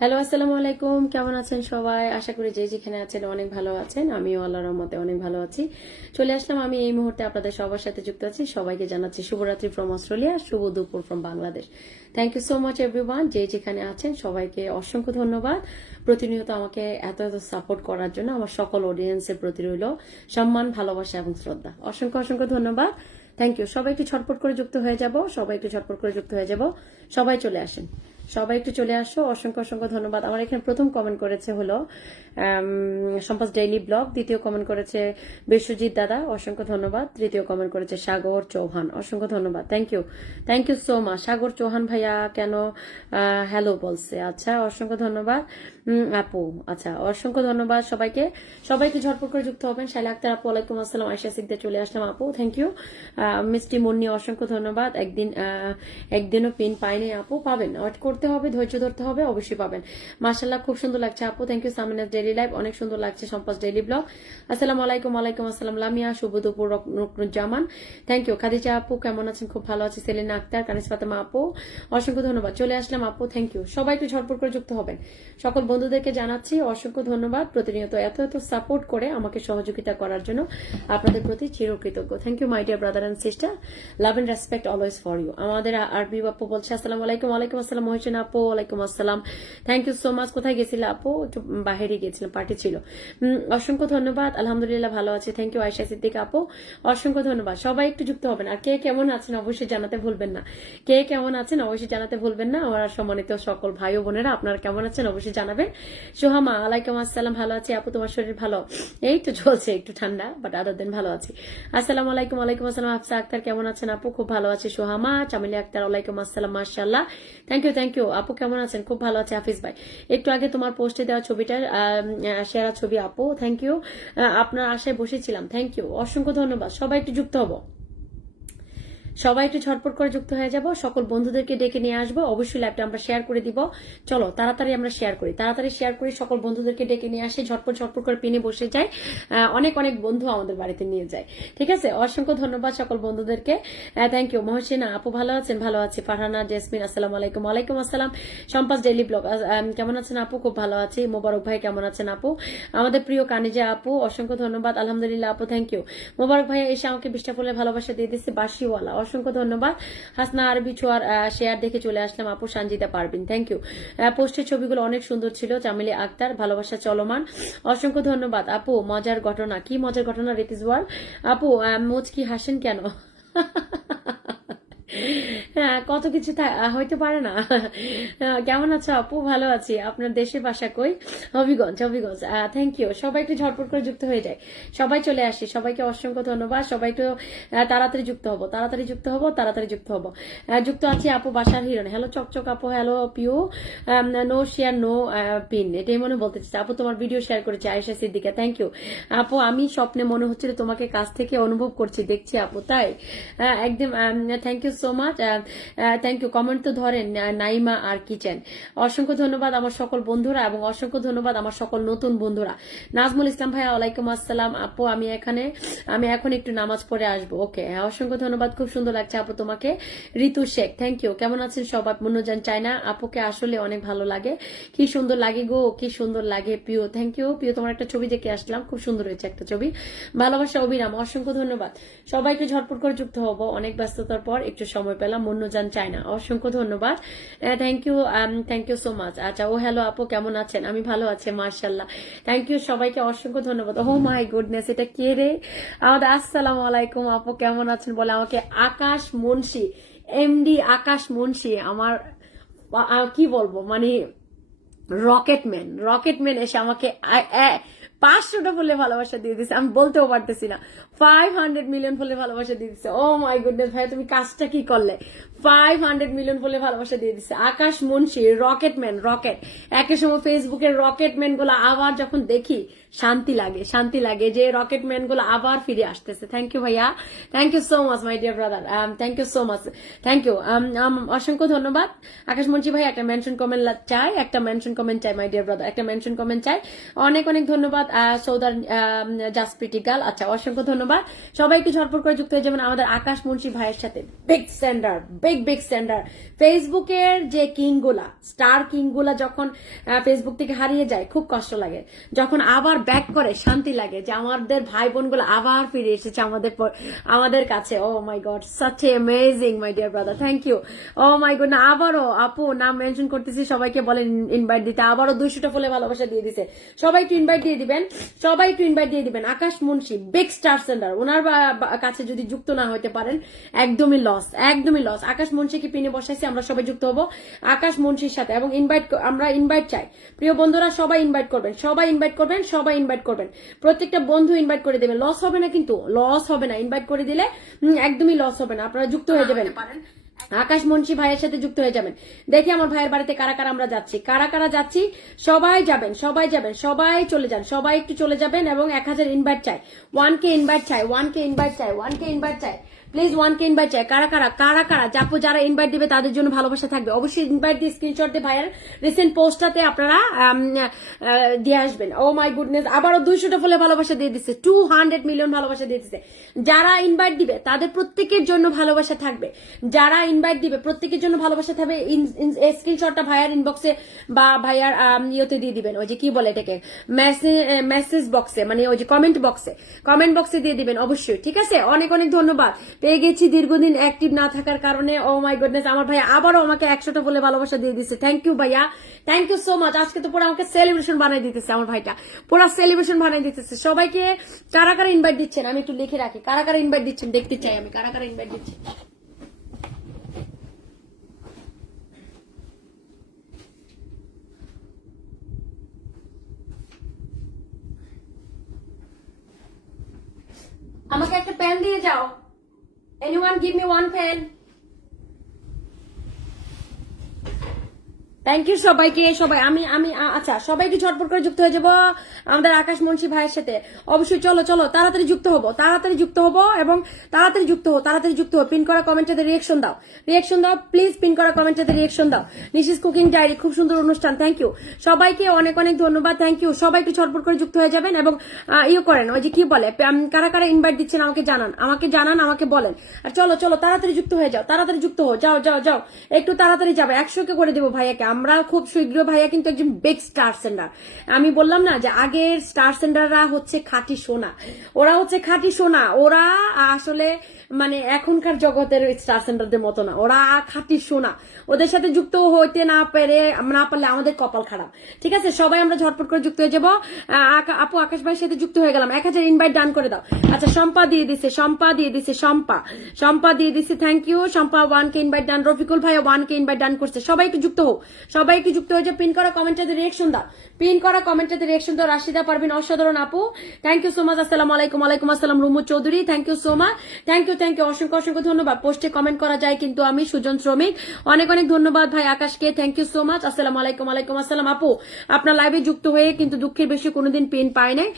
Hello, আসসালামু আলাইকুম। কেমন আছেন সবাই? আশা করি যে যেখানে আছেন অনেক ভালো আছেন। আমিও আল্লাহর রহমতে অনেক ভালো আছি। চলে আসলাম আমি এই মুহূর্তে আপনাদের সবার সাথে যুক্ত আছি। সবাইকে জানাচ্ছি শুভরাত্রি ফ্রম অস্ট্রেলিয়া, শুভ দুপুর from Bangladesh. Thank you so much everyone, যে যেখানে আছেন সবাইকে অসংখ্য ধন্যবাদ। প্রতিনিয়ত আমাকে এত এত সাপোর্ট করার জন্য আমার সকল অডিয়েন্সের প্রতি রইল সম্মান, ভালোবাসা এবং শ্রদ্ধা। অসংখ্য অসংখ্য ধন্যবাদ। Thank you. সবাই একটু ছটপট করে যুক্ত হয়ে যাব, সবাই একটু ছটপট করে যুক্ত হয়ে যাব। সবাই চলে আসেন, সবাই একটু চলে আসো। অসংখ্য অসংখ্য ধন্যবাদ। আমার এখানে প্রথম কমেন্ট করেছে হলো সম্পাস ডেইলি ব্লগ, দ্বিতীয় কমেন্ট করেছে বিশ্বজিৎ দাদা, অসংখ্য ধন্যবাদ। তৃতীয় কমেন্ট করেছে সাগর চৌহান, অসংখ্য ধন্যবাদ। Thank you so much. Sagar Chauhan ভাইয়া কেন হ্যালো বলছে? আচ্ছা, অসংখ্য ধন্যবাদ। আপু, আচ্ছা, অসংখ্য ধন্যবাদ সবাইকে। সবাইকে ঝটপট করে যুক্ত হবেন। শাইলা আক্তার আপু, ওয়ালাইকুম আসসালাম। আয়শা সিকদে চলে আসলাম আপু, থ্যাংক ইউ। মিষ্টি মুন্নি, অসংখ্য ধন্যবাদ। একদিনও পিন পাইনি আপু, পাবেন, ওয়েট করতে হবে, ধৈর্য ধরতে হবে, অবশ্যই পাবেন। মাশাআল্লাহ, খুব সুন্দর লাগছে আপু, থ্যাংক ইউ। সামিনাস ডেইলি লাইভ, অনেক সুন্দর লাগছে। সম্পাস ডেইলি ব্লগ, আসসালামু আলাইকুম। ওয়ালাইকুম আসসালাম। লামিয়া, শুভ দুপুর। Rukonuzzaman, thank you. খাদিজা আপু, কেমন আছেন? খুব ভালো আছি। সেলিনা আক্তার, কানিস ফাতেমা আপু, অসংখ্য ধন্যবাদ। চলে আসলাম আপু, থ্যাংক ইউ। সবাই একটু ঝটপট করে যুক্ত হবেন। সকল বন্ধুদেরকে জানাচ্ছি অসংখ্য ধন্যবাদ, প্রতিনিয়ত এত এত সাপোর্ট করে আমাকে সহযোগিতা করার জন্য আপনাদের প্রতি চিরকৃতজ্ঞ। Thank you my dear brother and sister, love and respect always for you. আমাদের আরবি আপু বলছে আসসালামু আলাইকুম। ওয়ালাইকুম আসসালাম। মহিসিন আপু, ওয়ালাইকুম আসসালাম। Thank you so much. কোথায় গেছিল আপু? একটু বাইরে গিয়েছিলাম, পার্টি ছিল। অসংখ্য ধন্যবাদ। আলহামদুলিল্লাহ ভালো আছে, থ্যাংক ইউ। আয়শা সিদ্দিক আপু, অসংখ্য ধন্যবাদ। সবাই একটু যুক্ত হবেন। আর কে কেমন আছেন অবশ্যই জানাতে ভুলবেন না। কে কেমন আছেন অবশ্যই জানাতে ভুলবেন না। আমার সম্মানিত সকল ভাই ও বোনেরা, আপনারা কেমন আছেন অবশ্যই জানাবেন। সোহামা, আলাইকুম আসসালাম। ভালো আছি আপু, তোমার শরীর ভালো? এই তো চলছে, একটু ঠান্ডা, বাট আদার দেন ভালো আছি। আসসালামু আলাইকুম। ওয়ালাইকুম আসসালাম। হাফসা আক্তার, কেমন আছেন আপু? খুব ভালো আছে। সোহামা, চামিলি আক্তার, ওয়ালাইকুম আসসালাম। মাশাআল্লাহ, থ্যাংক ইউ আপু, কেমন আছেন? খুব ভালো আছে। হাফিজ ভাই, একটু আগে তোমার পোস্টে দেওয়া ছবিটা সেরা ছবি আপু, থ্যাংক ইউ। আপনার আশায় বসেছিলাম, থ্যাংক ইউ, অসংখ্য ধন্যবাদ। সবাই একটু যুক্ত হবো, সবাই একটু ঝটপট করে যুক্ত হয়ে যাব। সকল বন্ধুদেরকে ডেকে নিয়ে আসবো, অবশ্যই লাইভটা আমরা শেয়ার করে দিব। চলো তাড়াতাড়ি আমরা শেয়ার করি, সকল বন্ধুদেরকে ডেকে নিয়ে আসি, ঝটপট করে পিনে বসে যাই। অনেক অনেক বন্ধু আমাদের বাড়িতে নিয়ে যায়, ঠিক আছে? অসংখ্য ধন্যবাদ সকল বন্ধুদেরকে, থ্যাংক ইউ। মহসিনা আপু, ভালো আছেন? ভালো আছি। ফারহানা জেসমিন, আসসালামু আলাইকুম। ওয়ালাইকুম আসসালাম। সম্পাস ডেইলি ব্লগ, কেমন আছেন আপু? খুব ভালো আছি। মোবারক ভাই, কেমন আছেন আপু? আমাদের প্রিয় কানিজা আপু, অসংখ্য ধন্যবাদ। আলহামদুলিল্লাহ আপু, থ্যাংক ইউ। মোবারক ভাই এসে আমাকে 20টা ফুলের ভালোবাসা দিয়ে দিচ্ছে, বাসিওয়ালা, অসংখ্য ধন্যবাদ। হাসনা আরবি ছোয়ার শেয়ার দেখে চলে আসলাম আপু। Sanjita Parvin, thank you. পোস্টের ছবিগুলো অনেক সুন্দর ছিল। চামেলি আক্তার, ভালোবাসা চলমান, অসংখ্য ধন্যবাদ আপু। মজার ঘটনা, কি মজার ঘটনা? রিতিস ওয়ার্ল্ড আপু, মুচকি হাসেন কেন? হ্যাঁ, কত কিছু হইতে পারে না। কেমন আছো আপু? ভালো আছি। আপনার দেশের বাসা কই? হবিগঞ্জ। Thank you. সবাই একটু ঝটপট করে যুক্ত হয়ে যায়, সবাই চলে আসি। সবাইকে অসংখ্য ধন্যবাদ। সবাই একটু তাড়াতাড়ি যুক্ত হবো। যুক্ত আছি আপু বাসার হিরণ। হ্যালো চকচক আপু, hello Piu. No share no pin, এটাই মনে বলতে চাচ্ছি আপু। তোমার ভিডিও শেয়ার করেছি আয়েশা সিদ্দিকা, থ্যাংক ইউ আপু। আমি স্বপ্নে মনে হচ্ছিল তোমাকে কাছ থেকে অনুভব করছি, দেখছি আপু, তাই একদম। Thank you so much, thank you. Comment তো ধরেন নাইমা আর কিচেন, অসংখ্য ধন্যবাদ আমার সকল বন্ধুরা, এবং অসংখ্য ধন্যবাদ আমার সকল নতুন বন্ধুরা। নাজমুল ইসলাম ভাইয়া, ওয়ালাইকুম আসসালাম আপু। আমি এখন একটু নামাজ পড়ে আসবো, ওকে। অসংখ্য ধন্যবাদ, খুব সুন্দর লাগছে আপু তোমাকে। ঋতু শেখ, থ্যাংক ইউ। কেমন আছেন সবাই? মনোজান চায়না আপুকে আসলে অনেক ভালো লাগে, কি সুন্দর লাগে গো, কি সুন্দর লাগে। প্রিয়, থ্যাংক ইউ প্রিয়। তোমার একটা ছবি দেখে আসলাম, খুব সুন্দর হয়েছে একটা ছবি। ভালোবাসা অবিরাম, অসংখ্য ধন্যবাদ। সবাইকে ঝটপট করে যুক্ত হবো, অনেক ব্যস্ততার পর একটু সময় পেলাম। মন্নুজান চায়না, অসংখ্য ধন্যবাদ, থ্যাংক ইউ সো মাচ। আচ্ছা, ও হ্যালো আপু, কেমন আছেন? আমি ভালো আছি মাশাআল্লাহ, থ্যাংক ইউ। সবাইকে অসংখ্য ধন্যবাদ। ও মাই গুডনেস, এটা কে রে? আমাদের আসসালামু আলাইকুম আপু, কেমন আছেন? বলে আমাকে আকাশ মুন্সি, এমডি আকাশ মুন্সি, আমার কি বলবো, মানে রকেটম্যান এসে আমাকে 500টা ফুলে ভালোবাসা দিয়ে দিচ্ছে, আমি বলতেও পারতেছি না। 500 মিলিয়ন ফুলে ভালোবাসা দিয়ে দিচ্ছে। ও মাই গুডনেস ভাই, তুমি কাজটা কি করলে? 500 মিলিয়ন ফুলে ভালোবাসা দিয়ে দিচ্ছে আকাশ মুন্সি, রকেট। একের সময় ফেসবুকের রকেটম্যান গুলো আবার যখন দেখি শান্তি লাগে যে রকেটম্যান গুলো আবার ফিরে আসতেছে। থ্যাংক ইউ ভাইয়া, thank you so much my dear brother, thank you so much, thank you. অসংখ্য ধন্যবাদ আকাশ মুন্সি ভাই। একটা মেনশন কমেন্ট চাই মাই ডিয়ার ব্রাদার, একটা মেনশন কমেন্ট চাই। অনেক অনেক ধন্যবাদ সৌদার জাসপ্রিটি গার্ল। আচ্ছা, অসংখ্য ধন্যবাদ। সবাই একটু ঝটপট করে যুক্ত হয়ে যাবেন আমাদের আকাশ মুন্সি ভাইয়ের সাথে। Big big big sender. ফেসবুকের যে কিংগুলা, স্টার কিংগুলা যখন ফেসবুক থেকে হারিয়ে যায় খুব কষ্ট লাগে, যখন আবার ব্যাক করে শান্তি লাগে যে আমাদের ভাই বোনগুলো আবার ফিরে এসেছে আমাদের কাছে। Oh my god, such a amazing my dear brother, thank you. Oh my god, না আবারও আপু নাম মেনশন করতেছি, সবাইকে বলেন ইনভাইট দিতে। আবারও 200টা ফুলে ভালোবাসা দিয়ে দিছে, সবাই একটু ইনভাইট দিয়ে দিবেন, সবাই একটু ইনভাইট দিয়ে দিবেন। আকাশ মুন্সি বিগ স্টার সেন্ডার, ওনার কাছে যদি যুক্ত না হতে পারেন একদমই লস, একদমই লস। আকাশ মুন্সিকে পিনে বসাইছি, আমরা সবাই যুক্ত হবো আকাশ মুন্সির সাথে, এবং আমরা ইনভাইট চাই। প্রিয় বন্ধুরা সবাই ইনভাইট করবেন, সবাই ইনভাইট করবেন, সবাই ইনভাইট করবেন, প্রত্যেকটা বন্ধু ইনভাইট করে দেবেন। লস হবে না, কিন্তু লস হবে না, ইনভাইট করে দিলে একদমই লস হবে না, আপনারা যুক্ত হয়ে যাবেন। আকাশ মুন্সি ভাইয়ের সাথে যুক্ত হয়ে যাবেন। দেখি আমার ভাইয়ের বাড়িতে কারা কারা আমরা যাচ্ছি, কারা কারা যাচ্ছি। সবাই যাবেন, সবাই যাবেন, সবাই চলে যান, সবাই একটু চলে যাবেন। এবং 1000 ইনভাইট চাই, 1K ইনভাইট চাই, 1K ইনভাইট চাই, 1K ইনভাইট চাই, প্লিজ 1K ইনভাইট চাই। কারা কারা কারা কারা যাপো, যারা ইনভাইট দিবে তাদের জন্য ভালোবাসা থাকবে, অবশ্যই ইনভাইট দিয়ে স্ক্রিনশট দিয়ে ভাইয়ের রিসেন্ট পোস্টটাতে আপনারা দিয়ে আসবেন। ও মাই গুডনেস, আবারও 200টা ফুলে ভালোবাসা দিয়ে দিচ্ছে, 200 মিলিয়ন ভালোবাসা দিয়ে দিচ্ছে। যারা ইনভাইট দিবে তাদের প্রত্যেকের জন্য ভালোবাসা থাকবে, যারা ইনভাইট দিবে প্রত্যেকের জন্য ভালোবাসা থাকবে। স্ক্রিনশটটা ভাইয়ার ইনবক্সে বা ভাইয়ার ইয়েতে দিয়ে দিবেন, ওই যে কি বলে এটাকে, মেসেজ বক্সে, মানে ওই যে কমেন্ট বক্সে দিয়ে দিবেন অবশ্যই, ঠিক আছে। অনেক অনেক ধন্যবাদ, পেয়ে গেছি দীর্ঘদিন অ্যাক্টিভ না থাকার কারণে। ও মাই গুডনেস, আমার ভাইয়া আবারও আমাকে 100টা বলে ভালোবাসা দিয়ে দিচ্ছে, থ্যাংক ইউ ভাইয়া, থ্যাংক ইউ সো মাচ। আজকে তো পুরো আমাকে সেলিব্রেশন বানাই দিতেছে আমার ভাইটা, পুরো সেলিব্রেশন বানাই দিতেছে। সবাইকে কারা কারা ইনভাইট দিচ্ছেন আমি একটু লিখে রাখি, কারা কারা ইনভাইট দিচ্ছেন দেখতে চাই আমি, কারা কারা ইনভাইট দিচ্ছেন। আমাকে একটা পেন দিয়ে যাও, anyone give me one pen. Thank you সবাইকে, সবাই আমি আমি আচ্ছা সবাইকে ঝটপট করে যুক্ত হয়ে যাবো আমাদের আকাশ মুন্সি ভাইয়ের সাথে। অবশ্যই চলো চলো তাড়াতাড়ি যুক্ত হবো, তাড়াতাড়ি যুক্ত হবো, এবং তাড়াতাড়ি যুক্ত হো, তাড়াতাড়ি যুক্ত হো। পিন করা কমেন্টে রিয়েকশন দাও, রিয়েকশন দাও প্লিজ, পিন করা কমেন্টে রিয়েকশন দাও। নিশিস কুকিং ডায়েরি, খুব সুন্দর অনুষ্ঠান, থ্যাংক ইউ সবাইকে, অনেক অনেক ধন্যবাদ, থ্যাংক ইউ। সবাইকে ঝটপট করে যুক্ত হয়ে যাবেন, এবং ইয়ে করেন, ওই যে কি বলে, কারা কারা ইনভাইট দিচ্ছেন আমাকে জানান, আমাকে বলেন। আর চলো চলো তাড়াতাড়ি যুক্ত হয়ে যাও, তাড়াতাড়ি যুক্ত হো, যাও যাও যাও, একটু তাড়াতাড়ি যাবে। 100কে করে দেবো ভাইয়াকে আমরা খুব শীঘ্র। ভাইয়া কিন্তু একজন বিগ স্টার সেন্ডার, আমি বললাম না যে আগের স্টার সেন্ডাররা হচ্ছে খাঁটি সোনা, ওরা হচ্ছে খাঁটি সোনা, ওরা আসলে মানে এখনকার জগতের স্টার সেন্টারদের মতো না, ওরা খাঁটি সোনা। ওদের সাথে যুক্ত হইতে না পারলে আমাদের কপাল খারাপ, ঠিক আছে। সবাই আমরা ঝটপট করে যুক্ত হয়ে যাবো। আপু আকাশ ভাইয়ের সাথে যুক্ত হয়ে গেলাম, 1000 ইনভাইট ডান করে দাও। আচ্ছা শম্পা দিয়ে দিছে, শম্পা দিয়ে দিছে, thank you Shampa. 1K invite done, Rafiqul ভাইয়া 1K ইনভাইট ডান করছে। সবাই একটু যুক্ত হো, সবাই একটু যুক্ত হয়ে যাও। পিন করা কমেন্টে রিয়েকশন দাও, পিন করা কমেন্টে রিয়েকশন দাও। রাশিদা পারবিন, অসাধারণ আপু, থ্যাংক ইউ সো মাচ। আসসালামু আলাইকুম। ওয়ালাইকুম আসসালাম। Rumu Chowdhury, thank you so much, thank you অসংখ্য অসংখ্য ধন্যবাদ। পোস্টে কমেন্ট করা যায় কিন্তু আমি সুজন শ্রমিক, অনেক অনেক ধন্যবাদ ভাই আকাশকে, থ্যাংক ইউ সো মাচ। আসসালামু আলাইকুম। ওয়ালাইকুম আসসালাম। আপু আপনার লাইভে যুক্ত হয়ে কিন্তু দুঃখের বেশি কোনোদিন পিন পাই নাই,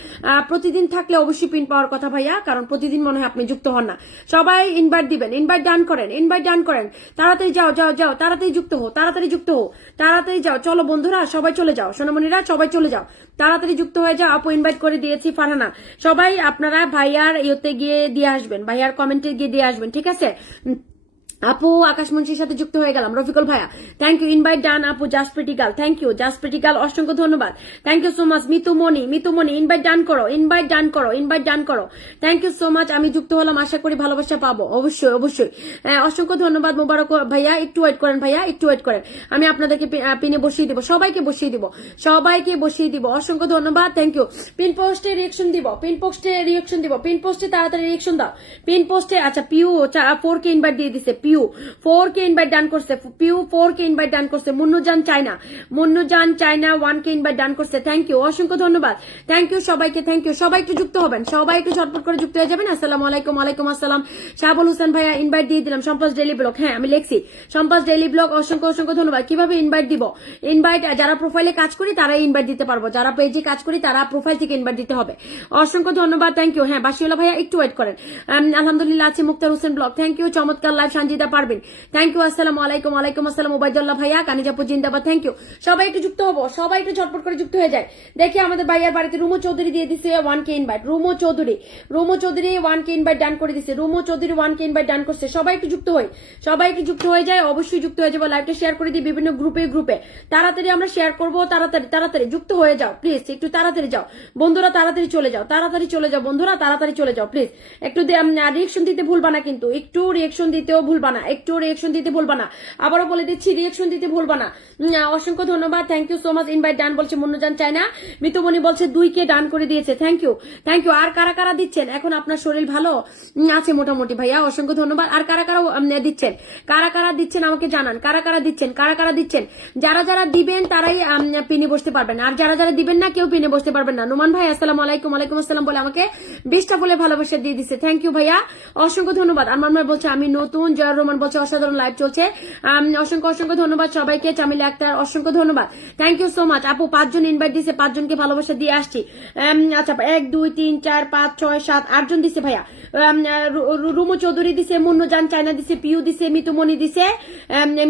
প্রতিদিন থাকলে অবশ্যই পিন পাওয়ার কথা ভাইয়া, কারণ প্রতিদিন মনে হয় আপনি যুক্ত হন না। সবাই ইনভাইট দিবেন, ইনভাইট ডান করেন, ইনভাইট ডান করেন, তাড়াতাড়ি যাও যাও যাও, তাড়াতাড়ি যুক্ত হো, তাড়াতাড়ি যুক্ত হো, তাড়াতাড়ি যাও। চলো বন্ধুরা সবাই চলে যাও, সোনামণিরা সবাই চলে যাও, তাড়াতাড়ি যুক্ত হয়ে যাও। আপু ইনভাইট করে দিয়েছি, ফারহানা। সবাই আপনারা ভাইয়ার ইয়েতে গিয়ে দিয়ে আসবেন, ভাইয়ার কমেন্টে গিয়ে দিয়ে আসবেন, ঠিক আছে। আপু আকাশ মুন্সির সাথে যুক্ত হয়ে গেলাম, রফিকুল ভাইয়া থ্যাংক ইউ, ইনভাইট ডান। আপু জাস্ট প্রিটিকাল, থ্যাংক ইউ জাস্ট প্রিটিকাল, অসংখ্য ধন্যবাদ, thank you so much. Mitumoni invite done করো, ইনভাইট ডান করো, ইনভাইট ডান করো, থ্যাংক ইউ সো মাচ। আমি যুক্ত হলাম, আশা করি ভালোবাসা পাবো, অবশ্যই অবশ্যই। অসংখ্য ধন্যবাদ মোবারক ভাইয়া, একটু ওয়েট করেন ভাইয়া, একটু ওয়েট করেন, আমি আপনাদেরকে পিনে বসিয়ে দিব, সবাইকে বসিয়ে দিব, সবাইকে বসিয়ে দিব। অসংখ্য ধন্যবাদ, থ্যাংক ইউ। পিন পোস্টে রিয়েকশন দিব, পিন পোস্টে রিয়েকশন দিব, পিন পোস্টে তাড়াতাড়ি রিয়েকশন দাও, পিন পোস্টে। আচ্ছা পিউ 4K ইনভাইট দিয়ে দিছে, পিউ 4K ইনভাইট ডান করছে, পিউ 4K ইনভাইট ডান করছে। মুন্নুজান চায়না 1K ইনভাইট ডান করছে, থ্যাংক ইউ, অসংখ্য ধন্যবাদ, থ্যাংক ইউ সবাইকে, থ্যাংক ইউ। সবাই একটু যুক্ত হবেন, সবাই একটু ঝটপট করে যুক্ত হয়ে যাবেন। আসসালামু আলাইকুম। ওয়ালাইকুম আসসালাম। শাহাবুল হোসেন ভাইয়া ইনভাইট দিয়ে দিলাম। সম্পাস ডেইলি ব্লগ, হ্যাঁ আমি লিখছি সম্পাস ডেইলি ব্লগ, অসংখ্য অসংখ্য ধন্যবাদ। কিভাবে ইনভাইট দিব? ইনভাইট যারা প্রোফাইলে কাজ করি তারাই ইনভাইট দিতে পারবো, যারা পেজে কাজ করি তারা প্রোফাইল থেকে ইনভাইট দিতে হবে। অসংখ্য ধন্যবাদ, থ্যাংক ইউ। হ্যাঁ বাসিউল্লাহ ভাইয়া একটু ওয়েট করেন। আলহামদুলিল্লাহ আছে। মুক্তার হোসেন ব্লগ, থ্যাংক ইউ, চমৎকার লাইভ। সঞ্জিদা সানজিদা পারবেন, থ্যাংক ইউ। আসসালামু আলাইকুম। ওয়ালাইকুম আসসালাম। ওবায়দুল্লাহ ভাইয়া, কানিজাপুর জিন্দাবাদ, থ্যাংক ইউ। সবাই একটু যুক্ত হবো, সবাই একটু ঝটপট করে যুক্ত হয়ে যায়। দেখি আমাদের ভাইয়ার বাড়িতে রুমো চৌধুরী দিয়ে দিছে 1K invite. Rumo Chowdhury 1K invite done করে দিছে। রুমো চৌধুরী 1K ইনভাইট ডান করছে। সবাই একটু যুক্ত হই, সবাই একটু যুক্ত হয়ে যায়, অবশ্যই যুক্ত হয়ে যাবো। লাইভটা শেয়ার করে দিই বিভিন্ন গ্রুপে। তাড়াতাড়ি আমরা শেয়ার করবো, তাড়াতাড়ি যুক্ত হয়ে যাও প্লিজ, একটু তাড়াতাড়ি যাও বন্ধুরা, তাড়াতাড়ি চলে যাও বন্ধুরা, তাড়াতাড়ি চলে যাও প্লিজ। একটু রিয়েকশন দিতে ভুলবা না কিন্তু, একটু রিয়েকশন দিতেও ভুলবা না, আবারও বলে দিচ্ছি রিয়েকশন দিতে ভুলবা না। অসংখ্য ধন্যবাদ, thank you so much. Invite done বলছে মুন্নুজান চায়না, মিতুমণি বলছে 2K ডান করে দিয়েছে, থ্যাংক ইউ। আর কারা কারা দিচ্ছেন? এখন আপনার শরীর ভালো আছে মোটামুটি ভাইয়া, অসংখ্য ধন্যবাদ। আর কারা কারা দিচ্ছেন, আমাকে জানান, কারা কারা দিচ্ছেন। যারা দিবেন তারাই পিনে বসতে পারবেন, আর যারা দিবেন না কেউ পিনে বসতে পারবেন না। নোমান ভাই আসসালামু আলাইকুম। ওয়ালাইকুম আসসালাম বলে আমাকে 20টা ফুলে ভালোবাসা দিয়ে দিচ্ছে, থ্যাংক ইউ ভাইয়া, অসংখ্য ধন্যবাদ। আমার ভাই বলছে আমি নতুন, জয়ার রহমান বলছে অসাধারণ লাইভ চলছে, অসংখ্য ধন্যবাদ সবাইকে। চামিলা আক্তার অসংখ্য ধন্যবাদ, থ্যাংক ইউ সো মাচ। আপু 5 জন ইনভাইট দিছে, 5 জনকে ভালোবাসা দিয়ে আসছি। আচ্ছা 1 2 3 4 5 6 7 8 জন দিছে ভাইয়া। রুমু চৌধুরী দিছে, মুন্নুজান চায়না দিছে, পিউ দিছে, মিতুমণি দিছে।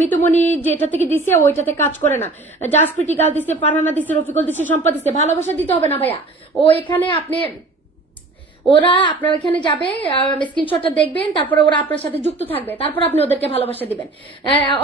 মিতুমণি যেটা থেকে দিছে ওইটাতে কাজ করে না। জাসপ্রিটিকাল দিছে, ফারহানা দিছে, রফিকুল দিছে, সম্পা দিছে। ভালোবাসা দিতে হবে না ভাইয়া, ও এখানে আপনি ওরা আপনার ওইখানে যাবে, স্ক্রিনশটটা দেখবেন, তারপরে ওরা আপনার সাথে যুক্ত থাকবে, তারপর আপনি ওদেরকে ভালোবাসা দিবেন।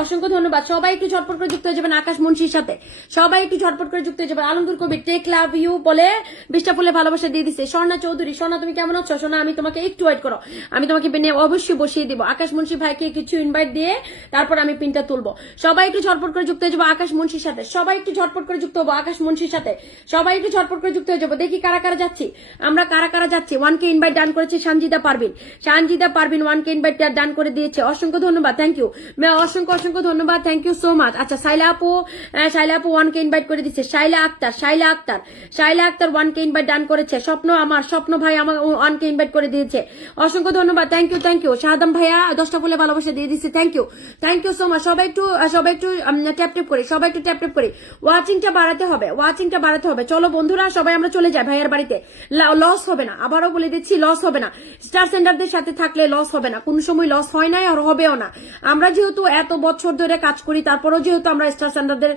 অসংখ্য ধন্যবাদ, সবাই একটু ঝটপট করে যুক্ত হয়ে যাবেন আকাশ মুন্সির সাথে, সবাই একটু ঝটপট করে যুক্ত হয়ে যাবেন। আলমদুর কবির টেক লাভ ইউ বলে 20টা ফুলে ভালোবাসা দিয়ে দিচ্ছে। স্বর্ণা চৌধুরী, স্বর্ণা তুমি কেমন আছো? সোনা আমি তোমাকে একটু ওয়েট করো, আমি তোমাকে পিনে অবশ্যই বসিয়ে দিব। আকাশ মুন্সি ভাইকে কিছু ইনভাইট দিয়ে তারপর আমি পিনটা তুলবো। সবাই একটু ঝটপট করে যুক্ত হয়ে যাবো আকাশ মুন্সির সাথে, সবাই একটু ঝটপট করে যুক্ত হবো আকাশ মুন্সির সাথে, সবাই একটু ঝটপট করে যুক্ত হয়ে যাবো। দেখি কারা কারা যাচ্ছি, আমরা কারা কারা যাচ্ছি। 1K ইনভাইট ডান করে Sanjida Parveen 1K invite done করে দিয়েছে, অসংখ্য ধন্যবাদ, থ্যাংক ইউ। অসংখ্য ধন্যবাদ, থ্যাংক ইউ সো মাচ। আচ্ছা সাইলা আপু 1K ইনভাইট করে দিচ্ছে। শাইলা আক্তার 1K ইনভাইট ডান করেছে। স্বপ্ন ভাই আমার 1K ইনভাইট করে দিয়েছে, অসংখ্য ধন্যবাদ, থ্যাংক ইউ। শাহাদাম ভাইয়া 10টা ফুলে ভালোবাসা দিয়ে দিচ্ছে, থ্যাংক ইউ সো মাচ। সবাই একটু ট্যাপ করি, ওয়াচিংটা বাড়াতে হবে। চলো বন্ধুরা সবাই আমরা চলে যাই ভাইয়ার বাড়িতে, লস হবে না, আবারও বলে দিচ্ছি লস হবে না। স্টার সেন্টারদের সাথে থাকলে লস হবে না, কোনো সময় লস হয় নাই আর হবেও না। আমরা যেহেতু এত বছর ধরে কাজ করি, তারপরেও যেহেতু আমরা স্টার সেন্টারদের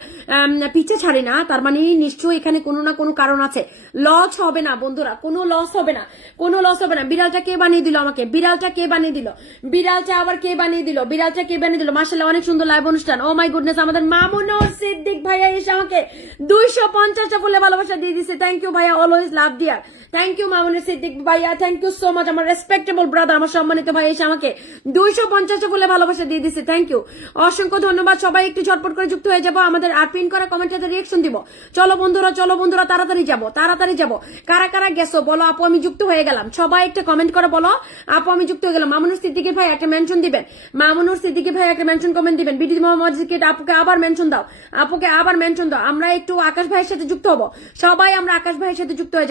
পিছে ছাড়ি না, তার মানে নিশ্চয়ই এখানে কোনো না কোনো কারণ আছে। লস হবে না বন্ধুরা, কোনো লস হবে না। বিড়ালটা কে বানিয়ে দিল আমাকে? বিড়ালটা আবার কে বানিয়ে দিল? মাশাআল্লাহ অনেক সুন্দর লাইভ অনুষ্ঠান। ও মাই গুডনেস, আমাদের মামুনুর সিদ্দিক ভাইয়া এসে আমাকে 250টা ফুলে ভালোবাসা দিয়ে দিচ্ছে, থ্যাংক ইউ ভাইয়া, always love dear, thank you Mamunur Siddique ভাইয়া, থ্যাংক ইউ সো মাচ। আমার রেসপেক্টেবল ব্রাদার, আমার সম্মানিত ভাই এসে আমাকে 250টা ফুলে ভালোবাসা দিয়ে দিচ্ছে, থ্যাংক ইউ, অসংখ্য ধন্যবাদ। সবাই একটু ঝটপট করে যুক্ত হয়ে যাবো, আমাদের আর পিন করা কমেন্টে রিয়েকশন দিব। চলো বন্ধুরা তাড়াতাড়ি যাবো। কারা কারা গেছো বলো, আপু আমি যুক্ত হয়ে গেলাম। সবাই একটা কমেন্ট করে বলো আপু আমি যুক্ত হয়ে গেলাম। মামুনুর সিদ্দিকী ভাই একটা মেনশন দিবেন, কমেন্ট দিবেন। বিডি মোহাম্মদ আপুকে আবার মেনশন দাও, আমরা একটু আকাশ ভাইয়ের সাথে যুক্ত হবো। সবাই আমরা আকাশ ভাইয়ের সাথে যুক্ত হয়ে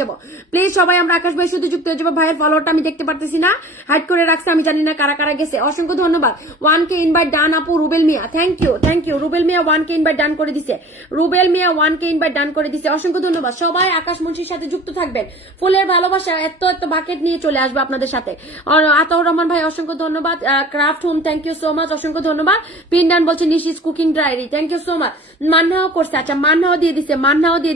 যাবো, প্লিজ সবাই আমরা আকাশ ভাইয়ের সাথে যুক্ত হয়ে যাবো। ভাইয়ের ফলোয়ারটা আমি দেখতে পারতেছি না, হাইড করে রাখছে, আমি জানি না কারা কারা গেছে। অসংখ্য ধন্যবাদ। 1K ইনভাইট ডান আপু Rubel Mia, thank you. Rubel Mia 1K invite done করে দিছে, অসংখ্য ধন্যবাদ। সবাই আকাশ মুন্সির সাথে যুক্ত থাকবেন, ফুলের ভালোবাসা এত বাকেট নিয়ে চলে আসবে আপনাদের সাথে। আতাউর রহমান ভাই অসংখ্য ধন্যবাদ। Craft home thank you so much, অসংখ্য ধন্যবাদ। পিনডান বলছে Nishi's cooking diary, thank you so much. মান্নাও করছে, আচ্ছা মান্নাও দিয়ে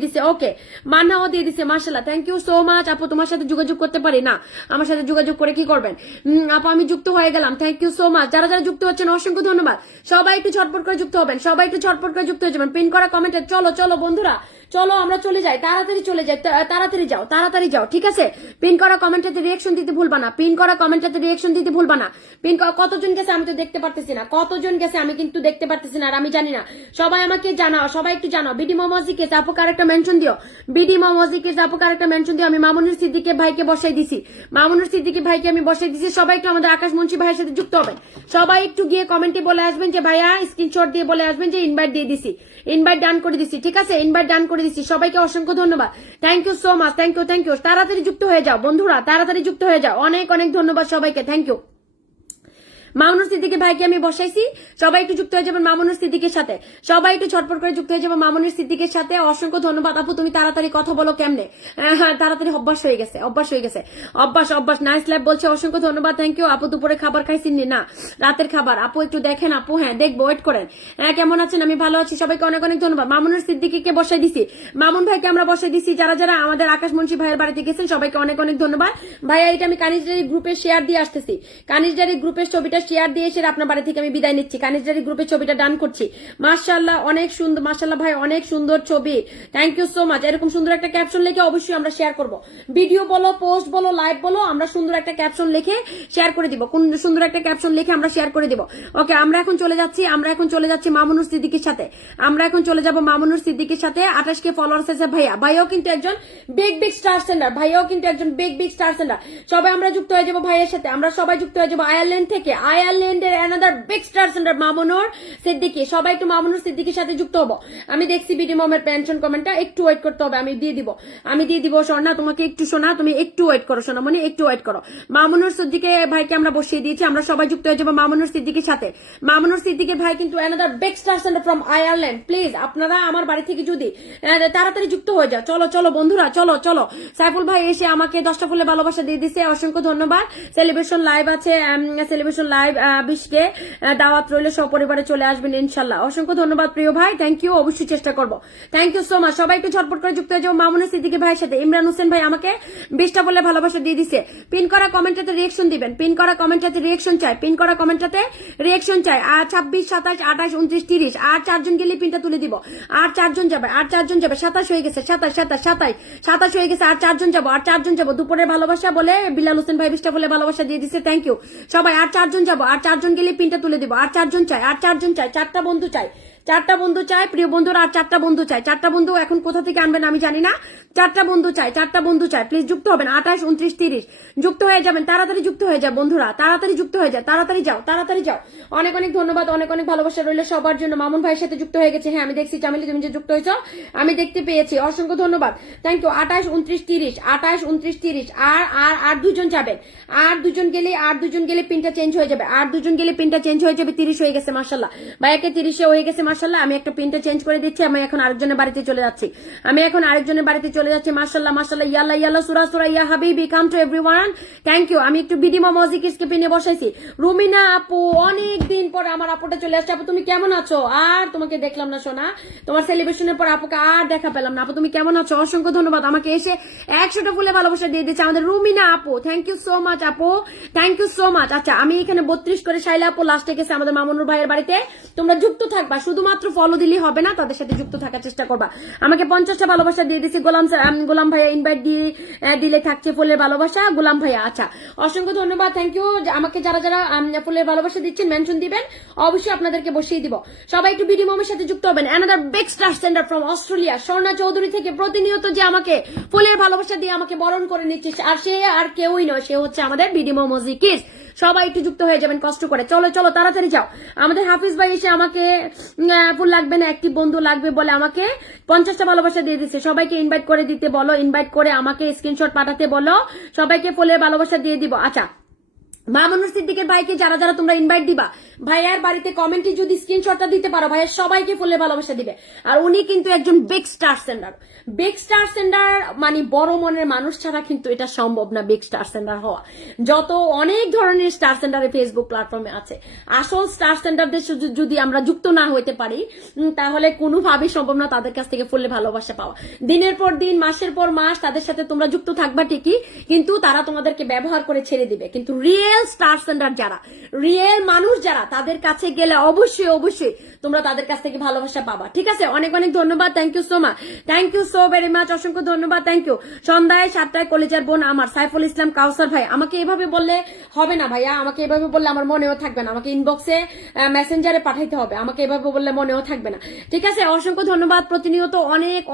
দিছে, ওকে মান্নাও দিয়ে দিছে, মাশাআল্লাহ, থ্যাংক ইউ সো মাচ। আপু তোমার সাথে যোগাযোগ করতে পারি না, আমার সাথে যোগাযোগ করে কি করবেন? আপু আমি যুক্ত হয়ে গেলাম, থ্যাংক ইউ সো মাচ। যারা যুক্ত হচ্ছেন অসংখ্য ধন্যবাদ। সবাই একটু ঝটপট করে যুক্ত হবেন, যুক্ত হয়ে যাবেন। পিন করা কমেন্টে চলো বন্ধুরা, চলো আমরা চলে যাই, তাড়াতাড়ি যাও, ঠিক আছে? পিন করা কমেন্টটাতে রিয়েকশন দিতে ভুলবা না, কতজন গেছে আমি তো দেখতে পারতেছি না, আমি কিন্তু দেখতে পারতেছি না, আর আমি জানি না। সবাই আমাকে জানাও, সবাই একটু জানাও। বিডি মোহাম্মদকে আপুকে আরেকটা মেনশন দিও, আমি মামুনুর সিদ্দিকী ভাইকে বসাই দিছি, সবাই একটু আমাদের আকাশ মুন্সি ভাইয়ের সাথে যুক্ত হবেন। সবাই একটু গিয়ে কমেন্টে বলে আসবেন যে ভাইয়া স্ক্রিনশট দিয়ে বলে আসবেন যে ইনভাইট দিয়ে দিছি, ইনভাইট ডান করে দিছি, ঠিক আছে? ইনভাইট ডান করে দিছি। সবাইকে অসংখ্য ধন্যবাদ, thank you so much, thank you. তাড়াতাড়ি যুক্ত হয়ে যাও বন্ধুরা, অনেক ধন্যবাদ সবাইকে, থ্যাংক ইউ। মামুনুর সিদ্দিকী ভাইকে আমি বসাইছি, সবাই একটু যুক্ত হয়ে যাবেন মামুনুর সিদ্দিকের সাথে, সবাই একটু ছটপট করে যুক্ত হয়ে যাবে মামুনুর সিদ্দিকের সাথে। অসংখ্য ধন্যবাদ আপু, তুমি তাড়াতাড়ি কথা বলো কেমনে? হ্যাঁ তাড়াতাড়ি অভ্যাস হয়ে গেছে, অভ্যাস। নাইস লাইভ বলছে, অসংখ্য ধন্যবাদ, থ্যাংক ইউ আপু। দুপুরে খাবার খাইছেন না? রাতের খাবার আপু একটু দেখেন আপু। হ্যাঁ দেখবো, ওয়েট করেন। হ্যাঁ কেমন আছেন? আমি ভালো আছি, সবাইকে অনেক অনেক ধন্যবাদ। মামুনুর সিদ্দিকীকে বসাই দিছি, মামুন ভাইকে আমরা বসাই দিছি। যারা যারা আমাদের আকাশ মুন্সি ভাইয়ের বাড়িতে গেছেন সবাইকে অনেক অনেক ধন্যবাদ। ভাইয়া এটা আমি কানিজ ডায়েরি গ্রুপে শেয়ার দিয়ে আসতেছি, কানিজ ডায়েরি গ্রুপের ছবিটা শেয়ার দিয়ে এসে আপনার বাড়ি থেকে আমি বিদায় নিচ্ছি। কানিজ ডায়েরি গ্রুপের ছবিটা ডান করছি। মাশাআল্লাহ অনেক সুন্দর, মাশাআল্লাহ ভাই অনেক সুন্দর ছবি, থ্যাংক ইউ সো মাচ। এরকম সুন্দর একটা ক্যাপশন লিখে অবশ্যই আমরা শেয়ার করব, ভিডিও বলো, পোস্ট বলো, লাইভ বলো, আমরা সুন্দর একটা ক্যাপশন লিখে শেয়ার করে দিব। কোন সুন্দর একটা ক্যাপশন লিখে আমরা শেয়ার করে দিব। ওকে, আমরা এখন চলে যাচ্ছি মামুনুর সিদ্দিকীর সাথে। আমরা এখন চলে যাব মামুনুর সিদ্দিকীর সাথে। 28K ফলোয়ার্স আছে ভাইয়াও কিন্তু একজন বিগ স্টার সেন্ডার, ভাইয়াও কিন্তু একজন বিগ স্টার সেন্ডার। সবাই আমরা যুক্ত হয়ে যাব ভাইয়ের সাথে, আমরা সবাই যুক্ত হয়ে যাব আয়ারল্যান্ড থেকে, আয়ারল্যান্ডের another big star sender Mamunur Siddiqui. সবাই একটু মামুনুর সিদ্দিকীর সাথে যুক্ত হবো। আমি দেখছি বিডি মমের পেনশন কমেন্টটা, একটু ওয়েট করতে হবে, আমি দিয়ে দিব সোনা, তোমাকে একটু সোনা, তুমি একটু ওয়েট করো সোনা, মানে একটু ওয়েট করো। মামুনুর সিদ্দিকী ভাইকে আমরা বসিয়ে দিয়েছি, আমরা সবাই যুক্ত হয়ে যাবো মামুনুর সিদ্দিকীর সাথে। মামুনুর সিদ্দিকীর ভাই কিন্তু another big star sender from Ireland. Please আপনারা আমার বাড়ি থেকে যদি তাড়াতাড়ি যুক্ত হয়ে যাও, চলো বন্ধুরা, চলো। সাইফুল ভাই এসে আমাকে 10টা ফুলে ভালোবাসা দিয়ে দিছে, অসংখ্য ধন্যবাদ। সেলিব্রেশন লাইভ আছে, সেলিব্রেশন লাইভ 20কে দাওয়াত রইলে সপরিবারে চলে আসবেন ইনশাল্লাহ। অসংখ্য ধন্যবাদ প্রিয় ভাই, থ্যাংক ইউ, অবশ্যই চেষ্টা করবো, থ্যাংক ইউ সো মাচ। সবাই একটু ঝটপট করে যুক্ত হয়ে যাও মামুনুর সিদ্দিকী ভাইয়ের সাথে। ইমরান হোসেন ভাই আমাকে 20টা বলে ভালোবাসা দিয়ে দিছে। পিন করা কমেন্টটাতে রিয়েকশন দিবেন, পিন করা কমেন্টটাতে রিয়েকশন চাই, পিন করা কমেন্টটাতে রিয়েকশন চাই। আর 26, 27, 28, 29, 30 আর 4 জন গেলে পিনটা তুলে দিব। আর 4 জন যাবে, 27 হয়ে গেছে, 27 হয়ে গেছে, আর 4 জন যাবো। দুপুরের ভালোবাসা বলে বিলাল হোসেন ভাই 20টা বলে ভালোবাসা দিয়ে দিছে, থ্যাংক ইউ সবাই। আর 4 জন যাবো, আর 4 জন গেলে পিনটা তুলে দিব। আর 4 জন চাই, 4টা বন্ধু চাই প্রিয় বন্ধুরা, আর 4টা বন্ধু চাই। 4টা বন্ধু এখন কোথা থেকে আনবেন আমি জানি না, 4টা বন্ধু চাই, প্লিজ যুক্ত হবেন। 28, 29, 30 যুক্ত হয়ে যাবেন, তাড়াতাড়ি যুক্ত হয়ে যায় বন্ধুরা, তাড়াতাড়ি যুক্ত হয়ে যায়, তাড়াতাড়ি যাও। অনেক অনেক ধন্যবাদ, অনেক অনেক ভালোবাসা রইল সবার জন্য। মামুন ভাইয়ের সাথে যুক্ত হয়ে গেছে, হ্যাঁ আমি দেখছি চামেলি তুমি যে যুক্ত হয়েছো আমি দেখতে পেয়েছি, অসংখ্য ধন্যবাদ, থ্যাংক ইউ। 28, 29, 30 আর 2 জন যাবেন, আর 2 জন গেলে পিনটা চেঞ্জ হয়ে যাবে, 30 হয়ে গেছে মাশাআল্লাহ। ভাইয়াকে 30 হয়ে গেছে মাশাআল্লাহ। আমি একটা পিনটা চেঞ্জ করে দিচ্ছি, আমি এখন আরেকজনের বাড়িতে চলে যাচ্ছি, মাশাআল্লাহ। ইয়াল্লা সুরা ইয়া হাবিবি come to everyone, thank you. আমি একটু বিডি মম অজিকিসকে পিনে বসাইছি। রুমিনা আপু অনেক দিন পর আমার আপুটা চলে আসছে। আপু তুমি কেমন আছো? আর তোমাকে দেখলাম না সোনা, তোমার সেলিব্রেশনের পর আপুকে আর দেখা পেলাম না। আপু তুমি কেমন আছো? অসংখ্য ধন্যবাদ, আমাকে এসে 100টা ফুলে ভালোবাসা দিয়ে দিচ্ছে আমাদের রুমিনা আপু, থ্যাংক ইউ সো মাচ আপু, থ্যাংক ইউ সো মাচ। আচ্ছা আমি এখানে 32 করে শাইলা আপু লাস্টে গেছে আমাদের মামুনুর ভাইয়ের বাড়িতে। তোমরা যুক্ত থাকবা, শুধুমাত্র ফলো দিলেই হবে না, তাদের সাথে যুক্ত থাকার চেষ্টা করবা। আমাকে 50টা ভালোবাসা দিয়ে দিচ্ছে গোলাম ভাইয়া, ইনভাইট দিলে থাকছে ফুলের ভালোবাসা গোলাম ভাইয়া। আচ্ছা অসংখ্য ধন্যবাদ, থ্যাংক ইউ। আমাকে যারা ফুলের ভালোবাসা দিচ্ছেন মেনশন দিবেন, অবশ্যই আপনাদেরকে বসিয়ে দিব। সবাই একটু বিডি মমের সাথে যুক্ত হবেন। Another big star sender from Australia, Swarna Chowdhury থেকে প্রতিনিয়ত যে আমাকে ফুলের ভালোবাসা দিয়ে আমাকে বরণ করে নিচ্ছে, আর সে আর কেউই নয়, সে হচ্ছে আমাদের বিডি মম অজিকিস। সবাই একটু যুক্ত হয়ে যাবেন কষ্ট করে, চলো তাড়াতাড়ি যাও। আমাদের হাফিজ ভাই এসে আমাকে ফুল লাগবে না, একটি বন্ধু লাগবে বলে আমাকে 50টা ভালোবাসা দিয়ে দিচ্ছে। সবাইকে ইনভাইট করে দিতে বলো, ইনভাইট করে আমাকে স্ক্রিনশট পাঠাতে বলো, সবাইকে ফুলের ভালোবাসা দিয়ে দিব। আচ্ছা মামুনুর সিদ্দিকের ভাইকে যারা তোমরা ইনভাইট দিবা, ভাইয়ার বাড়িতে কমেন্টে যদি স্ক্রিনশটটা দিতে পারো, ভাইয়া সবাইকে ফুলে ভালোবাসা দিবে। আর উনি কিন্তু একজন বিগ স্টার সেন্ডার, মানে বড় মনের মানুষ ছাড়া কিন্তু এটা সম্ভব না বিগ স্টার সেন্ডার হওয়া। যত অনেক ধরনের স্টার সেন্ডারে ফেসবুক প্ল্যাটফর্মে আছে, আসল স্টার সেন্ডারদের যদি আমরা যুক্ত না হইতে পারি, তাহলে কোনোভাবেই সম্ভব না তাদের কাছ থেকে ফুলে ভালোবাসা পাওয়া। দিনের পর দিন, মাসের পর মাস তাদের সাথে তোমরা যুক্ত থাকবা ঠিকই, কিন্তু তারা তোমাদেরকে ব্যবহার করে ছেড়ে দিবে। কিন্তু রিয়েল স্টার সেন্ডার যারা, রিয়েল মানুষ যারা, তাদের কাছে গেলে অবশ্যই তোমরা তাদের কাছ থেকে ভালোবাসা পাবা, ঠিক আছে? অনেক অনেক ধন্যবাদ, thank you so much, thank you so very much, অসংখ্য ধন্যবাদ, থ্যাংক ইউ। সন্ধ্যায় 7টায় কলেজের বোন আমার সাইফুল ইসলাম কাউসার ভাই, আমাকে এভাবে বললে হবে না ভাইয়া, আমাকে এভাবে বললে আমার মনেও থাকবে না, আমাকে ইনবক্সে মেসেঞ্জারে পাঠাইতে হবে, আমাকে এভাবে বললে মনেও থাকবে না, ঠিক আছে? অসংখ্য ধন্যবাদ। প্রতিনিয়ত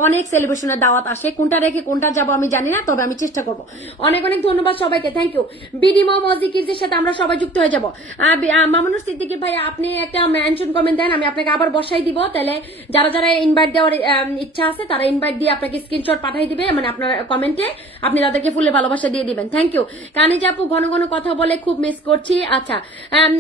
অনেক সেলিব্রেশনের দাওয়াত আসে, কোনটা রেখে কোনটা যাবো আমি জানি না, তবে আমি চেষ্টা করবো। অনেক অনেক ধন্যবাদ সবাইকে, থ্যাংক ইউ। বিডি মম অজিকিস মজিকিজের সাথে আমরা সবাই যুক্ত হয়ে যাবো। মামুনুর সিদ্দিকী ভাই আপনি একটা মেনশন কমেন্ট দেন, আমি আপনাকে আবার বসাই দিব, তাহলে যারা যারা ইনভাইট দেওয়ার ইচ্ছা আছে তারা ইনভাইট দিয়ে আপনাকে স্ক্রিনশট পাঠাই দিবে, মানে আপনার কমেন্টে আপনি তাদেরকে ফুলে ভালোবাসা দিয়ে দিবেন। Thank you. কানিজ আপু ঘন ঘন কথা বলে খুব মিস করছি। আচ্ছা,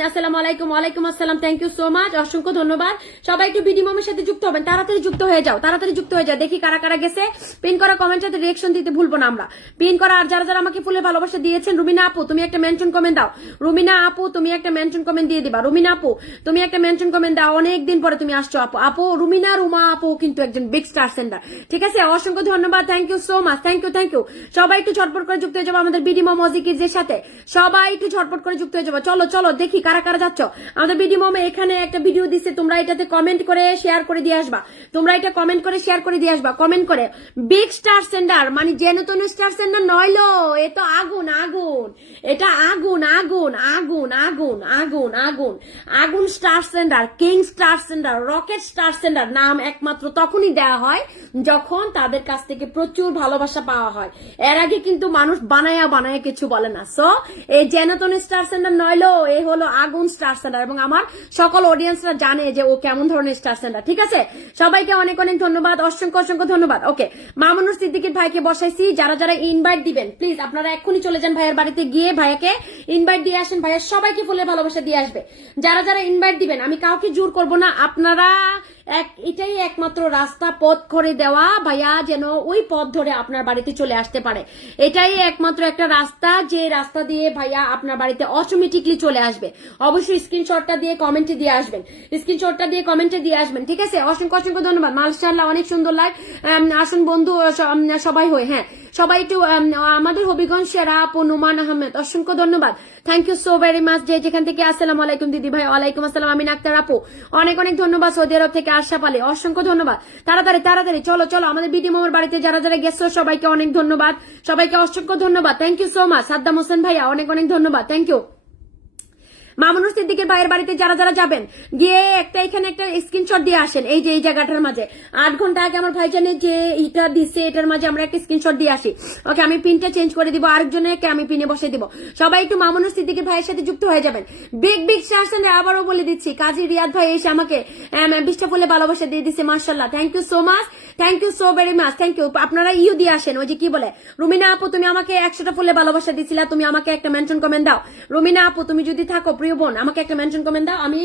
আসসালামু আলাইকুম। ওয়ালাইকুম আসসালাম। থ্যাংক ইউ সো মাচ, অসংখ্য ধন্যবাদ। সবাই একটু বিডি মমের সাথে যুক্ত হবেন, তাড়াতাড়ি যুক্ত হয়ে যাও, তাড়াতাড়ি যুক্ত হয়ে যাও। দেখি কারা কারা গেছে। পিন করা কমেন্ট সাথে রিয়েকশন দিতে ভুলবো না আমরা। পিন করা আর যারা যারা আমাকে ফুলে ভালোবাসা দিয়েছেন, রুমিনা আপু তুমি একটা মেনশন কমেন্ট দাও। রুমিনা আপু তুমি একটা মেনশন কমেন্ট দিয়ে দিবা। রুমিনা আপু তুমি একটা মেনশন কমেন্ট দাও, অনেকদিন পরে তুমি আসছো আপু। আপু রুমিনা রুমা আপু কিন্তু একজন বিগ স্টার সেন্টার, ঠিক আছে? অসংখ্য ধন্যবাদ, thank you so much, thank you thank you. সবাই একটু ঝটপট করে যুক্ত হয়ে যাবো আমাদের বিডি মম মজিকিজের সাথে, সবাই একটু ঝটপট করে যুক্ত হয়ে যাবো। চলো চলো দেখি কারা কারা যাচ্ছ। আমাদের বিডি মমে এখানে একটা ভিডিও দিচ্ছে, তোমরা এটাতে কমেন্ট করে শেয়ার করে দিয়ে আসবা। তোমরা এটা কমেন্ট করে শেয়ার করে দিয়ে আসবা, কমেন্ট করে বিগ স্টার সেন্টার, মানে যেন তেন স্টার সেন্টার নইলো, এ তো আগুন আগুন, এটা আগুন আগুন আগুন আগুন আগুন আগুন আগুন star centre, king star centre, rocket star centre নাম একমাত্র তখনই দেওয়া হয় যখন তাদের কাছ থেকে প্রচুর ভালোবাসা পাওয়া হয়। এর আগে কিন্তু মানুষ বানায়া বানায়া কিছু বলে না। সো এই জেনাতন স্টার সেন্টার নইলো, এ হলো আগুন স্টার সেন্টার, এবং আমার সকল অডিয়েন্সরা জানে যে ও কেমন ধরনের স্টার সেন্টার, ঠিক আছে? সবাইকে অনেক অনেক ধন্যবাদ, অসংখ্য অসংখ্য ধন্যবাদ। ওকে, মামুনুর সিদ্দিকীর ভাইকে বসাইছি, যারা যারা ইনভাইট দিবেন প্লিজ আপনারা এক্ষুনি চলে যান ভাইয়ের বাড়িতে, গিয়ে ভাইয়াকে ইনভাইট দিয়ে আসেন, ভাইয়া সবাইকে ফুলে ভালোবাসা দিয়ে আসবে। যারা যারা ইনভাইট দিবেন, আমি কাউকে জোর করবো না, আপনারা এটাই একমাত্র রাস্তা, পথ করে দেওয়া ভাইয়া যেন ওই পথ ধরে আপনার বাড়িতে চলে আসতে পারে। এটাই একমাত্র একটা রাস্তা, যে রাস্তা দিয়ে ভাইয়া আপনার বাড়িতে অটোমেটিকলি চলে আসবে। অবশ্যই স্ক্রিনশটটা দিয়ে কমেন্টে দিয়ে আসবেন, স্ক্রিনশটটা দিয়ে কমেন্টে দিয়ে আসবেন, ঠিক আছে? অসংখ্য অসংখ্য ধন্যবাদ। মাশাআল্লাহ অনেক সুন্দর লাইভ। আসুন বন্ধু সবাই হয়ে, হ্যাঁ সবাই একটু আমাদের হবিগঞ্জ সেরা আপু নুমান আহমেদ, অসংখ্য ধন্যবাদ, thank you so very much. যে যেখান থেকে আসসালামু আলাইকুম দিদি ভাই। ওয়ালাইকুম আসসালাম। আমিন আক্তার আপু অনেক অনেক ধন্যবাদ। সৌদি আরব থেকে আশরাফ আলী, অসংখ্য ধন্যবাদ। তাড়াতাড়ি তাড়াতাড়ি চলো চলো, আমাদের বিডি মোমের বাড়িতে যারা যারা গেছো সবাইকে অনেক ধন্যবাদ, সবাইকে অসংখ্য ধন্যবাদ, thank you so much. Saddam Hossain ভাইয়া অনেক অনেক ধন্যবাদ, থ্যাংক ইউ। মামুনুর সিদ্দিকের ভাইয়ের বাড়িতে যারা যারা যাবেন, গিয়ে একটা এখানে একটা স্ক্রিনশট দিয়ে আসেন, এই যে এই জায়গাটার মাঝে 8 ঘন্টা আগে আমার ভাইজানের যে এটা দিচ্ছে এটার মাঝে আমরা একটা স্ক্রিনশট দিয়ে আসি। ওকে, আমি পিনটা চেঞ্জ করে দিব, আরেকজনকে আমি পিনে বসে দিব। সবাই একটু মামুনুর সিদ্দিকের ভাইয়ের সাথে যুক্ত হয়ে যাবেন। বিগ বিগ শাসন আবারও বলে দিচ্ছি, কাজী রিয়াদ ভাই এসে আমাকে 20টা ফুলে ভালোবাসা দিয়ে দিচ্ছে, মাশাআল্লাহ, thank you so much, thank you so very much, thank you. আপনারা ইউ দিয়ে আসেন, ওই যে কি বলে, রুমিনা আপু তুমি আমাকে 100টা ফুলে ভালোবাসা দিছিলা, তুমি আমাকে একটা মেনশন কমেন্ট দাও। রুমিনা আপু তুমি যদি থাকো, প্রিয় বোন, আমাকে একটা মেনশন কমেন্ট দাও। আমি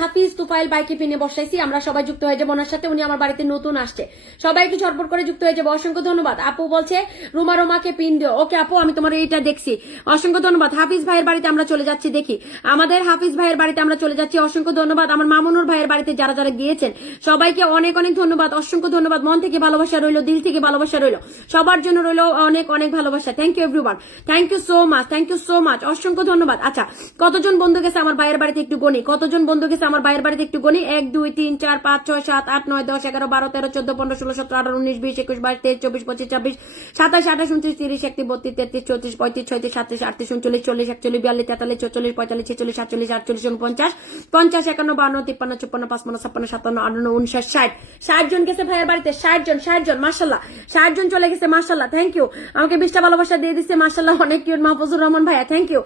হাফিজ তুফাইল বাইকে পিনে বসাইছি, আমরা সবাই যুক্ত হয়ে যাবো ওনার সাথে, উনি আমার বাড়িতে নতুন আসছে, সবাই একটু ঝটপট করে যুক্ত হয়ে যাবো। অসংখ্য ধন্যবাদ। আপু বলছে রুমা রুমাকে পিন দিও। ওকে আপু, আমি তোমার এইটা দেখছি, অসংখ্য ধন্যবাদ। হাফিজ ভাইয়ের বাড়িতে আমরা চলে যাচ্ছি, দেখি আমাদের হাফিজ ভাইয়ের বাড়িতে আমরা চলে যাচ্ছি, অসংখ্য ধন্যবাদ। আমার মামুনুর ভাইয়ের বাড়িতে যারা যারা গিয়েছেন সবাইকে অনেক অনেক ধন্যবাদ, অসংখ্য ধন্যবাদ। মন থেকে ভালোবাসা রইলো, দিল থেকে ভালোবাসা রইলো, সবার জন্য রইলো অনেক অনেক ভালোবাসা। Thank you everyone, thank you so much, thank you so much, অসংখ্য ধন্যবাদ। আচ্ছা, কতজন বন্ধু গেছে আমার ভাইয়ের বাড়িতে একটু গণি, কতজন বন্ধু গেছে আমার ভাইয়ের বাড়িতে একটু গণি। 1 2 3 4 5 6 7 8 9 10 11 12 13 14 15 16 17 18 19 20 21 22 23 24 25 26 27 28 29 30 31 32 33 34 35 36 37 38 39 40 41 42 43 44 45 46 47 48 49 50 51 52 53 54 55 56 57 58 59 60 60 জন গেছে ভাইয়ের বাড়িতে, 60 জন মাশাআল্লাহ, 60 জন চলে গেছে, মাশাআল্লাহ, থ্যাংক ইউ। আমাকে 20টা ভালোবাসা দিয়ে দিচ্ছে, মাশাআল্লাহ, অনেক কিউট। মাহফুজুর রহমান ভাইয়া, থ্যাংক ইউ,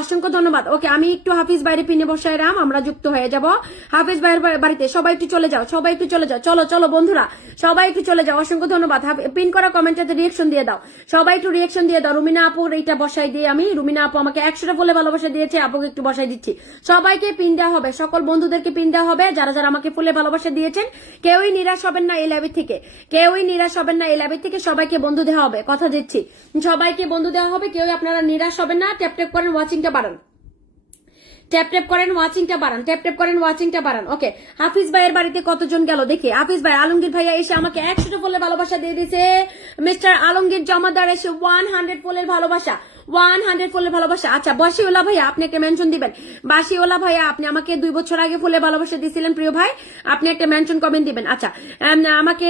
অসংখ্য ধন্যবাদ। ওকে, আমি একটু হাফিজ বাইরে পিনে বসায় রাম, আমরা যুক্ত হয়ে যাব হাফিজ ভাইয়ের বাড়িতে। সবাই একটু চলে যাও, সবাই একটু চলে যাও, চলো চলো বন্ধুরা, সবাই একটু চলে যাও। অসংখ্য ধন্যবাদ। পিন করা কমেন্টে রিয়েকশন দিয়ে দাও, সবাই একটু রিয়েকশন দিয়ে দাও। রুমিনা আপুর এইটা বসাই দিয়ে আমি, রুমিনা আপু আমাকে 100টা ফুলে ভালোবাসা দিয়েছে, আপুকে একটু বসাই দিচ্ছি। সবাইকে পিন দেওয়া হবে, সকল বন্ধুদেরকে পিন দেওয়া হবে, যারা যারা আমাকে ফুলে ভালোবাসা দিয়েছেন। কেউই নিরাশ হবেন না এই লাইভের থেকে, কেউই নিরাশ হবেন না এই লাইভের থেকে, সবাইকে বন্ধু দেওয়া হবে, কথা দিচ্ছি, সবাইকে বন্ধু দেওয়া হবে, কেউ আপনারা নিরাশ হবেন না। ট্যাপ ট্যাপ করেন, ওয়াচিংটা বাড়ান, ট্যাপ ট্যাপ করেন, ওয়াচিংটা বাড়ান, ট্যাপ ট্যাপ করেন, ওয়াচিংটা বাড়ান। ওকে, হাফিজ ভাইয়ের বাড়িতে কতজন গেল দেখি। হাফিজ ভাই, আলমগীর ভাইয়া এসে আমাকে 100টা ফুলের ভালোবাসা দিয়ে দিয়েছে। মিস্টার আলমগীর জমাদার এসে 100 ফুলের ভালোবাসা, 100 ফুলের ভালোবাসা। আচ্ছা, বাসিওলা ভাইয়া আপনি একটা মেনশন দিবেন। বাসিওলা ভাইয়া, আপনি আমাকে 2 বছর আগে ফুলের ভালোবাসা দিয়েছিলেন, প্রিয় ভাই, আপনি একটা মেনশন কমেন্ট দিবেন। আচ্ছা, আমাকে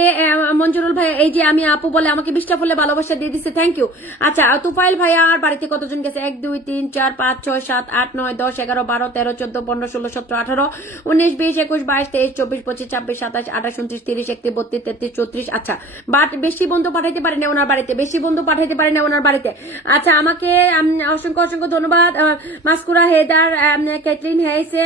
মঞ্জুরুল ভাইয়া, এই যে আমি আপু বলে আমাকে 20টা ফুলের ভালোবাসা দিয়ে দিচ্ছে, থ্যাংক ইউ। আচ্ছা, তুফাইল ভাইয়া আর বাড়িতে কতজন গেছে? 1 2 3 4 5 6 7 8 9 10 11 12 13 14 15 16 17 18 19 20 21 22 23 24 25 26 27 28 29 30 31 32 33 34। আচ্ছা, বাট বেশি বন্ধু পাঠাইতে পারি না ওনার বাড়িতে, বেশি বন্ধু পাঠাইতে পারি না ওনার বাড়িতে। আচ্ছা, আমাকে আমাকে অসংখ্য অসংখ্য ধন্যবাদ মাসকুরা হেদার ক্যাটরিন হেসে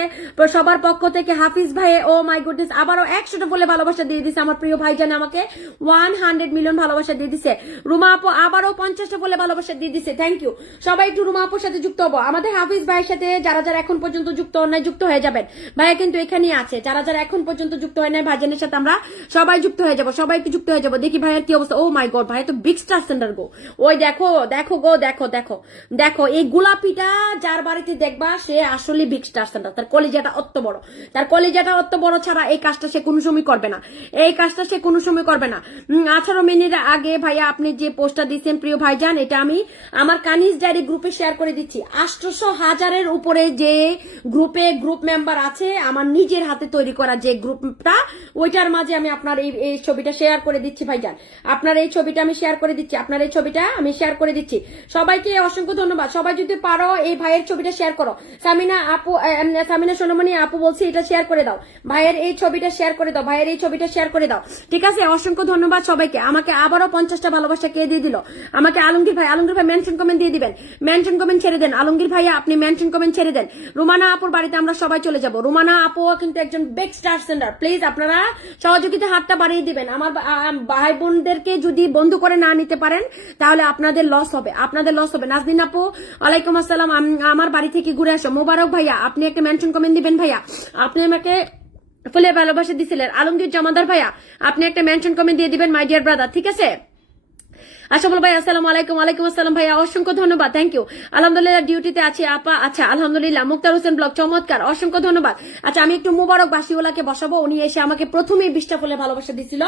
সবার পক্ষ থেকে হাফিজ ভাই ও মাই গুডনেস আবারও 100টা বলে ভালোবাসা দিয়ে দিছে আমার প্রিয় ভাইজান আমাকে 100 মিলিয়ন ভালোবাসা দিয়ে দিছে রুমা আপু আবারও 50টা বলে ভালোবাসা দিয়ে দিছে থ্যাংক ইউ সবাই একটু রুমা আপুর সাথে যুক্ত হবো আমাদের হাফিজ ভাইয়ের সাথে যারা যারা এখন পর্যন্ত যুক্ত হন নাই যুক্ত হয়ে যাবেন ভাইয়া কিন্তু এখানেই আছে যারা যারা এখন পর্যন্ত যুক্ত হয় নাই ভাইজানের সাথে আমরা সবাই যুক্ত হয়ে যাবো সবাই একটু যুক্ত হয়ে যাবো দেখি ভাইয়ের কি অবস্থা ও মাই গড ভাই তো বিগ স্টার সেন্টার গো ওই দেখো দেখো গো দেখো দেখো দেখো এই গোলাপিটা যার বাড়িতে দেখবা সে আসলে বিগ স্টার সেন্টার তার কলিজাটা অত বড় তার কলিজাটা অত বড় ছাড়া এই কাজটা সে কোনো সময় করবে না এই কাজটা সে কোনো সময় করবে না 18 মিনিট আগে ভাইয়া আপনি যে পোস্টটা দিচ্ছেন প্রিয় ভাইজান এটা আমি আমার কানিজ ডায়েরি গ্রুপে শেয়ার করে দিচ্ছি 800,000-এর উপরে যে গ্রুপ মেম্বার আছে আমার নিজের হাতে তৈরি করা যে গ্রুপটা ওইটার মাঝে আমি আপনার এই ছবিটা শেয়ার করে দিচ্ছি ভাইজান আপনার এই ছবিটা আমি শেয়ার করে দিচ্ছি আপনার এই ছবিটা আমি শেয়ার করে দিচ্ছি সবাইকে অসংখ্য ধন্যবাদ সবাই যদি পারো এই ভাইয়ের ছবিটা শেয়ার করো সামিনা আপু সামিনা সোনামণি আপু বলছি এটা শেয়ার করে দাও ভাইয়ের এই ছবিটা শেয়ার করে দাও ভাইয়ের এই ছবিটা শেয়ার করে দাও ঠিক আছে অসংখ্য ধন্যবাদ সবাইকে আমাকে আবারও 50টা ভালোবাসা কে দিয়ে দিল আমাকে আলমগীর ভাই মেনশন কমেন্ট দিয়ে দিবেন মেনশন কমেন্ট ছেড়ে দেন আলমগীর ভাইয়া আপনি মেনশন কমেন্ট ছেড়ে দেন রুমানা আপুর বাড়িতে আমরা সবাই চলে যাব রুমানা আপু কিন্তু একজন বিগ স্টার সেন্টার প্লিজ আপনারা সহযোগিতা হাতটা বাড়িয়ে দিবেন আমার ভাই বোনদেরকে যদি বন্ধু করে না নিতে পারেন তাহলে আপনাদের লস হবে নাজনীন আপু ওয়ালাইকুম আসসালাম আমার বাড়ি থেকে ঘুরে আসো মোবারক ভাইয়া আপনি একটা মেনশন কমেন্ট দিবেন ভাইয়া আপনি আমাকে ফুলে ভালোবাসা দিছিলেন আলমগীর জমাদার ভাইয়া আপনি একটা মেনশন কমেন্ট দিয়ে দিবেন মাই ডিয়ার ব্রাদার ঠিক আছে আশাফুল ভাই আসসালামু আলাইকুম ওয়ালাইকুম আসসালাম ভাইয়া অসংখ্য ধন্যবাদ থ্যাংক ইউ আলহামদুলিল্লাহ ডিউটিতে আছি আপা আচ্ছা আলহামদুলিল্লাহ মুক্তার হোসেন ব্লগ চমৎকার অসংখ্য ধন্যবাদ আচ্ছা আমি একটু মুবারক বাসিওয়ালাকে বসাবো উনি এসে আমাকে প্রথমেই 20টা ফুলে ভালোবাসা দিছিল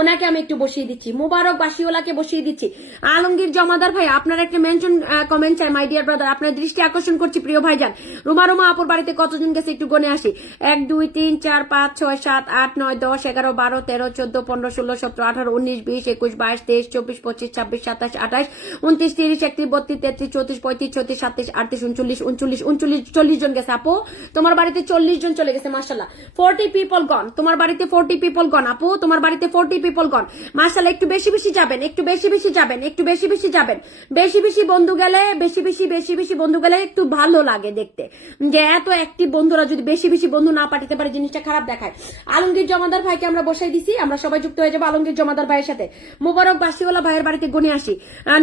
ওনাকে আমি একটু বসিয়ে দিচ্ছি মুবারক বাসিওয়ালাকে বসিয়ে দিচ্ছি আলমগীর জমাদার ভাই আপনার একটা মেনশন কমেন্ট চাই মাই ডিয়ার ব্রাদার আপনার দৃষ্টি আকর্ষণ করছি প্রিয় ভাইজান রুমা আপুর বাড়িতে কতজন গেছে একটু গনে আসি 1 2 3 4 5 6 7 8 9 10 11 12 13 14 15 16 17 18 19 20 21 22 23 24 25 26 27 28 29 30 31 32 33 34 35 36 37 38 39 39 40 জন গেছে আপু তোমার বাড়িতে 40 জন চলে গেছে মাশাআল্লাহ 40 পিপল গন তোমার বাড়িতে 40 পিপল গন আপু তোমার বাড়িতে 40 পিপল গন মাশাআল্লাহ একটু বেশি বেশি যাবেন বেশি বেশি বন্ধু গেলে একটু ভালো লাগে দেখতে যে এত অ্যাক্টিভ বন্ধুরা যদি বেশি বেশি বন্ধু না পাঠাতে পারে জিনিসটা খারাপ দেখায় আলমগীর জমাদার ভাইকে আমরা বসাই দিছি আমরা সবাই যুক্ত হয়ে যাবো আলমগীর জমাদার ভাইয়ের সাথে মুবারক বাসিওয়ালা ভাইয়ের বাড়িতে গুনে আসি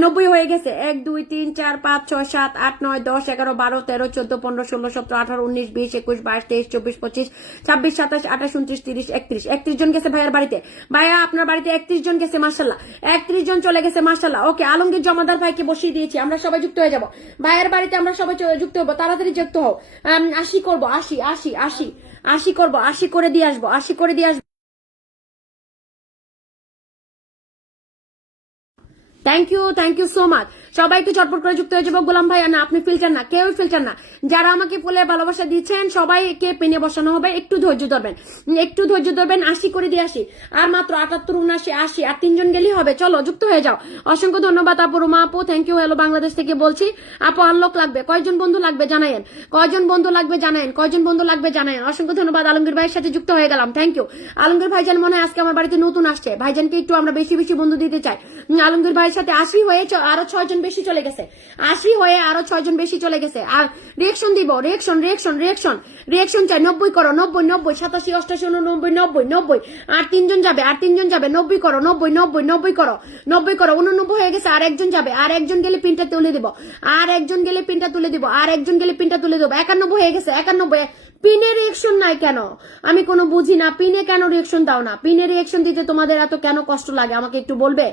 90 হয়ে গেছে 1 2 3 4 5 6 7 8 9 10 11 12 13 14 15 16 17 18 19 20 21 22 23 24 25 26 27 28 29 30 31 জন গেছে ভাইয়ের বাড়িতে ভাইয়া আপনার বাড়িতে 31 জন গেছে মাশাআল্লাহ 31 জন চলে গেছে মাশাআল্লাহ ওকে আলমগীর জমাদার ভাইকে বসিয়ে দিয়েছি আমরা সবাই যুক্ত হয়ে যাব ভাইয়ের বাড়িতে আমরা সবাই যুক্ত হবো তাড়াতাড়ি যুক্ত হও 80 করব 80 করব 80 করে দিয়ে আসবো 80 করে দিয়ে আসবো থ্যাংক ইউ সো মাচ সবাই একটু চটপট করে যুক্ত হয়ে যাবো গোলাম ভাই না আপনি ফিল্টার না কেউ ফিল্টার না যারা আমাকে ফুলে ভালোবাসা দিচ্ছেন সবাইকে পেনে বসানো হবে একটু ধৈর্য ধরবেন 80 করে দিয়ে আসি আর মাত্র 78 79 80 আর 3 জন গেলেই হবে চলো যুক্ত হয়ে যাও অসংখ্য ধন্যবাদ আপু রুমা আপু থ্যাংক ইউ হ্যালো বাংলাদেশ থেকে বলছি আপু আনলক লাগবে কয়জন বন্ধু লাগবে জানায়েন অসংখ্য ধন্যবাদ আলমগীর ভাইয়ের সাথে যুক্ত হয়ে গেলাম থ্যাংক ইউ আলমগীর ভাইজান মনে হয় আজকে আমার বাড়িতে নতুন আসছে ভাইজানকে একটু আমরা বেশি বেশি বন্ধু দিতে চাই আলমগীর ভাইয়ের সাথে 80 হয়ে আরো 6 জন বেশি চলে গেছে 80 হয়ে আরো 6 জন বেশি চলে গেছে আর রিঅ্যাকশন দিব রিঅ্যাকশন চাই 90 করো 90 87 88 89 90 আর 3 জন যাবে 90 করো 90 করো 89 হয়ে গেছে আর একজন যাবে আর একজন গেলে পিনটা তুলে দিব আর একজন গেলে পিনটা তুলে দিব 91 হয়ে গেছে 91 পিনে রিঅ্যাকশন নাই কেন আমি কোনো বুঝি না পিনে কেন রিঅ্যাকশন দাও না পিনে রিঅ্যাকশন দিতে তোমাদের এত কেন কষ্ট লাগে আমাকে একটু বলবে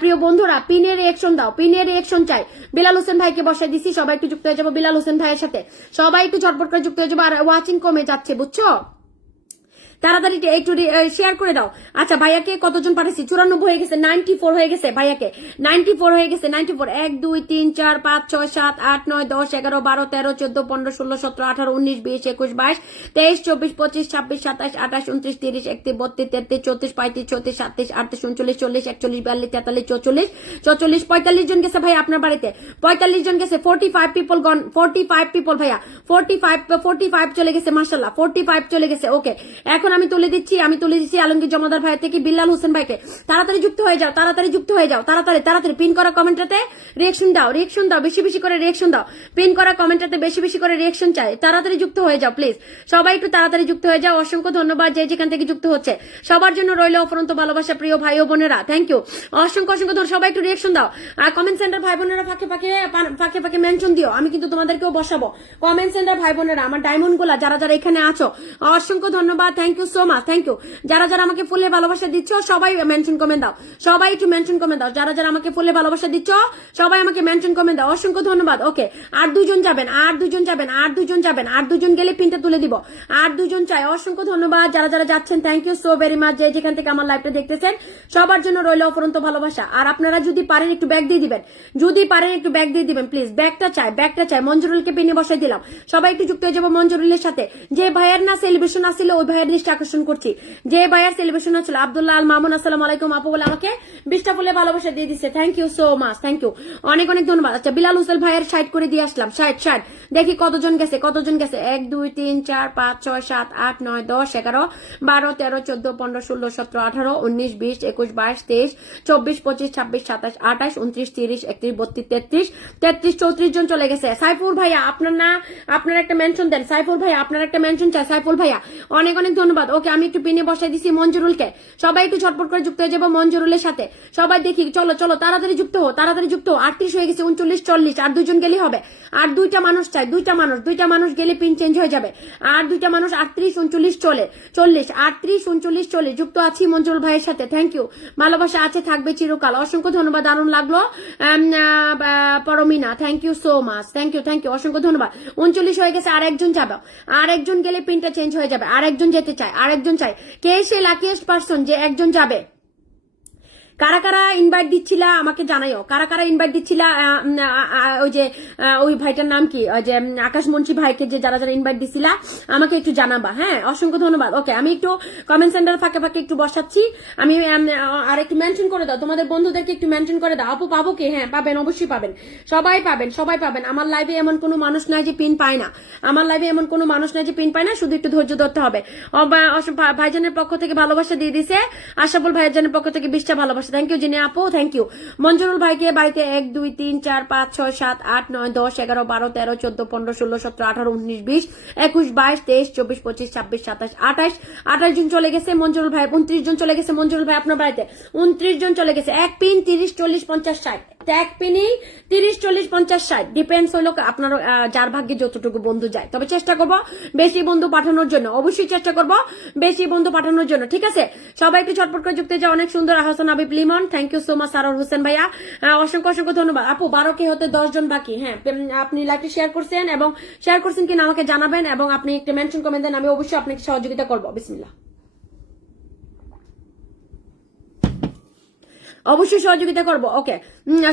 প্রিয় বন্ধুরা পিনে রিঅ্যাকশন দাও পিনে রিঅ্যাকশন চাই বিলাল হোসেন ভাইকে বসাই দিছি সবাই একটু যুক্ত হয়ে যাবো বিলাল হোসেন ভাইয়ের সাথে সবাই একটু ঝটপট করে যুক্ত হয়ে যাবো আর ওয়াচিং কমে যাচ্ছে বুঝছো তাড়াতাড়ি একটু শেয়ার করে দাও আচ্ছা ভাইয়াকে কতজন পাঠাচ্ছি 94 হয়ে গেছে 94 হয়ে গেছে ভাইয়াকে 94 হয়ে গেছে 94 1 2 3 4 5 6 7 8 9 10 11 12 13 14 15 16 17 18 19 20 21 22 23 24 25 26 27 28 29 30 31 32 33 34 35 36 37 38 39 40 41 42 43 44 জন গেছে ভাই আপনার বাড়িতে 45 জন গেছে 45 পিপল গন 45 পিপল ভাইয়া 45 চলে গেছে মাশাআল্লাহ 45 চলে গেছে ওকে এখন এখন আমি তুলে দিচ্ছি আলমগীর জমাদার ভাই থেকে বিল্লাল হোসেন ভাইকে। তাড়াতাড়ি যুক্ত হয়ে যাও, তাড়াতাড়ি যুক্ত হয়ে যাও, তাড়াতাড়ি পিন করা কমেন্টটাতে রিঅ্যাকশন দাও, বেশি বেশি করে রিঅ্যাকশন দাও, পিন করা কমেন্টটাতে বেশি বেশি করে রিঅ্যাকশন চাই। তাড়াতাড়ি যুক্ত হয়ে যাও প্লিজ, সবাই একটু তাড়াতাড়ি যুক্ত হয়ে যাও। অসংখ্য ধন্যবাদ যে যেখান থেকে যুক্ত হচ্ছে, সবার জন্য রইল অফুরন্ত ভালোবাসা প্রিয় ভাই ও বোনেরা, থ্যাংক ইউ, অসংখ্য ধন্যবাদ। সবাই একটু রিঅ্যাকশন দাও, আর কমেন্ট সেন্টার ভাই বোনেরা ফাঁকে মেনশন দিও, আমি কিন্তু তোমাদেরকেও বসাবো। কমেন্ট সেন্টার ভাই বোনেরা, আমার ডায়মন্ড গুলা যারা যারা এখানে আছো, অসংখ্য ধন্যবাদ, thank you so much, thank you. যারা যারা আমাকে ফুলে ভালোবাসা দিচ্ছ সবাই মেনশন কমেন্ট দাও, সবাই একটু মেনশন কমেন্ট দাও। যারা যারা আমাকে ফুলে ভালোবাসা দিচ্ছ সবাই আমাকে মেনশন কমেন্ট দাও, অসংখ্য ধন্যবাদ। ওকে, আর দুজন যাবেন, গেলে পিনটা তুলে দিব, আর দুজন চাই। অসংখ্য ধন্যবাদ যারা যারা যাচ্ছেন, thank you so very much. যে যেখান থেকে আমার লাইভটা দেখতেছেন সবার জন্য রইল অফুরন্ত ভালোবাসা। আর আপনারা যদি পারেন একটু ব্যাগ দিয়ে দিবেন, প্লিজ ব্যাগটা চাই। মঞ্জুরুলকে পিনে বসাই দিলাম, সবাই একটু যুক্ত হয়ে যাবো মঞ্জুরুলের সাথে। যে ভাইয়ের না সেলিব্রেশন আসছিল ওই ভাইয়ের দৃষ্টি আকর্ষণ করছি, যে ভাইয়ের সেলিব্রেশন আছিল আব্দুল্লাহ আল মামুন, আসসালামু আলাইকুম আপু বলে আমাকে 20টা ফুলে ভালোবাসা দিয়ে দিচ্ছে, thank you so much, thank you, অনেক ধন্যবাদ। আচ্ছা, বিলাল হোসেন ভাইয়ের 60 করে দিয়ে আসলাম, 60 দেখি কতজন গেছে 1 2 3 4 5 6 7 8 9 10 11 12 13 14 15 16 17 18 19 20 21 22 23 24 25 26 27 28 29 30 31 32 33 34 জন চলে গেছে। সাইফুল ভাইয়া আপনার একটা মেনশন দেন, সাইফুল ভাইয়া আপনার একটা মেনশন চাই, সাইফুল ভাইয়া অনেক ধন্যবাদ। ওকে, আমি একটু পিনে বসাই দিছি মঞ্জুরুলকে, সবাই একটু ঝটপট করে যুক্ত হয়ে যাবো মঞ্জুরুলের সাথে। সবাই দেখি, চলো তাড়াতাড়ি যুক্ত হো, 38 হয়ে গেছে, 39 40, আর দুজন গেলে হবে, আর দুইটা মানুষ চাই, দুইটা মানুষ গেলে পিন চেঞ্জ হয়ে যাবে, আর দুইটা মানুষ 38 39 40 38 39 40 যুক্ত আছি মঞ্জুরুল ভাইয়ের সাথে, থ্যাংক ইউ, ভালোবাসা আছে থাকবে চিরকাল, অসংখ্য ধন্যবাদ, দারুণ লাগলো Parmina, thank you so much, thank you, অসংখ্য ধন্যবাদ। 39 হয়ে গেছে, আর একজন যাবে, আর একজন গেলে পিনটা চেঞ্জ হয়ে যাবে, আর একজন যেতে চায়, আর একজন চাই। কে সে লাকিয়েস্ট পারসন যে একজন যাবে? কারা কারা ইনভাইট দিচ্ছিলা আমাকে জানাইও, কারা ইনভাইট দিচ্ছিলা। ওই যে ওই ভাইটার নাম কি, ওই যে আকাশ মুন্সি ভাইকে যে যারা ইনভাইট দিচ্ছিলা আমাকে একটু জানাবা, হ্যাঁ, অসংখ্য ধন্যবাদ। ওকে, আমি একটু কমেন্ট সেন্টার ফাঁকে একটু বসাচ্ছি, আমি আর একটু মেনশন করে দাও, তোমাদের বন্ধুদেরকে একটু মেনশন করে দাও। আপু পাবো কি? হ্যাঁ পাবেন, অবশ্যই পাবেন, সবাই পাবেন। আমার লাইভে এমন কোনো মানুষ নাই যে পিন পায় না, শুধু একটু ধৈর্য ধরতে হবে। ভাইজানের পক্ষ থেকে ভালোবাসা দিয়ে দিছে, আশাফুল ভাইজানের পক্ষ থেকে 20টা ভালোবাসা, থ্যাংক ইউ জিনি আপু, থ্যাংক ইউ। মঞ্জুরুল ভাইকে বাড়িতে 1 2 3 4 5 6 7 8 9 10 11 12 13 14 15 16 17 18 19 20 21 22 23 24 25 26 27 28 জন চলে গেছে মঞ্জুরুল ভাই, 29 জন চলে গেছে মঞ্জুরুল ভাই আপনার বাড়িতে, 29 জন চলে গেছে। এক পিন 30 40 50 60, এক পিনই 30 40 50 60, ডিপেন্ডস হলো আপনার যার ভাগ্যে যতটুকু বন্ধু যায়। তবে চেষ্টা করবো বেশি বন্ধু পাঠানোর জন্য, অবশ্যই চেষ্টা করবো বেশি বন্ধু পাঠানোর জন্য, ঠিক আছে? সবাই একটু ছটপট করে যুক্ত যায়। অনেক সুন্দর Ahsan Habib Limon, thank you so much. Sarwar Hossain ভাইয়া অসংখ্য ধন্যবাদ। আপু 12 কে হতে 10 জন বাকি, হ্যাঁ আপনি লাইভটি শেয়ার করছেন কিনা আমাকে জানাবেন, এবং আপনি একটা মেনশন কমেন্ট দেন, আমি অবশ্যই আপনাকে সহযোগিতা করবো। বিসমিল্লাহ, অবশ্যই সহযোগিতা করবো। ওকে,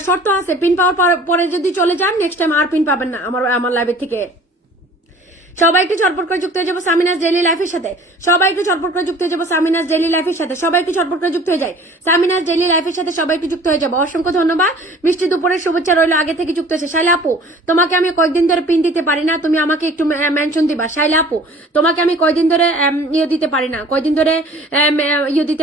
শর্ত আছে, পিন পাওয়ার পরে যদি চলে যান নেক্সট টাইম আর পিন পাবেন না আমার লাইভের থেকে। সবাই একটু চটপট করে যুক্ত হয়ে যাবো সামিনাস ডেইলি লাইফের সাথে, সবাই একটু চটপট করে যুক্ত হয়ে যাবো সামিনাস ডেইলি লাইফের সাথে, সবাই একটু চটপট করে যুক্ত হয়ে যায় সামিনাস ডেইলি লাইফের সাথে, সবাই একটু যুক্ত হয়ে যাবো। অসংখ্য ধন্যবাদ, মিষ্টি দুপুরের শুভেচ্ছা রইলো আগে থেকে যুক্ত হয়েছে। শাইলা আপু, তোমাকে আমি কয়েকদিন ধরে পিন দিতে পারি না, তুমি আমাকে একটু মেনশন দিবা। শাইলা আপু, তোমাকে আমি কয়দিন ধরে দিতে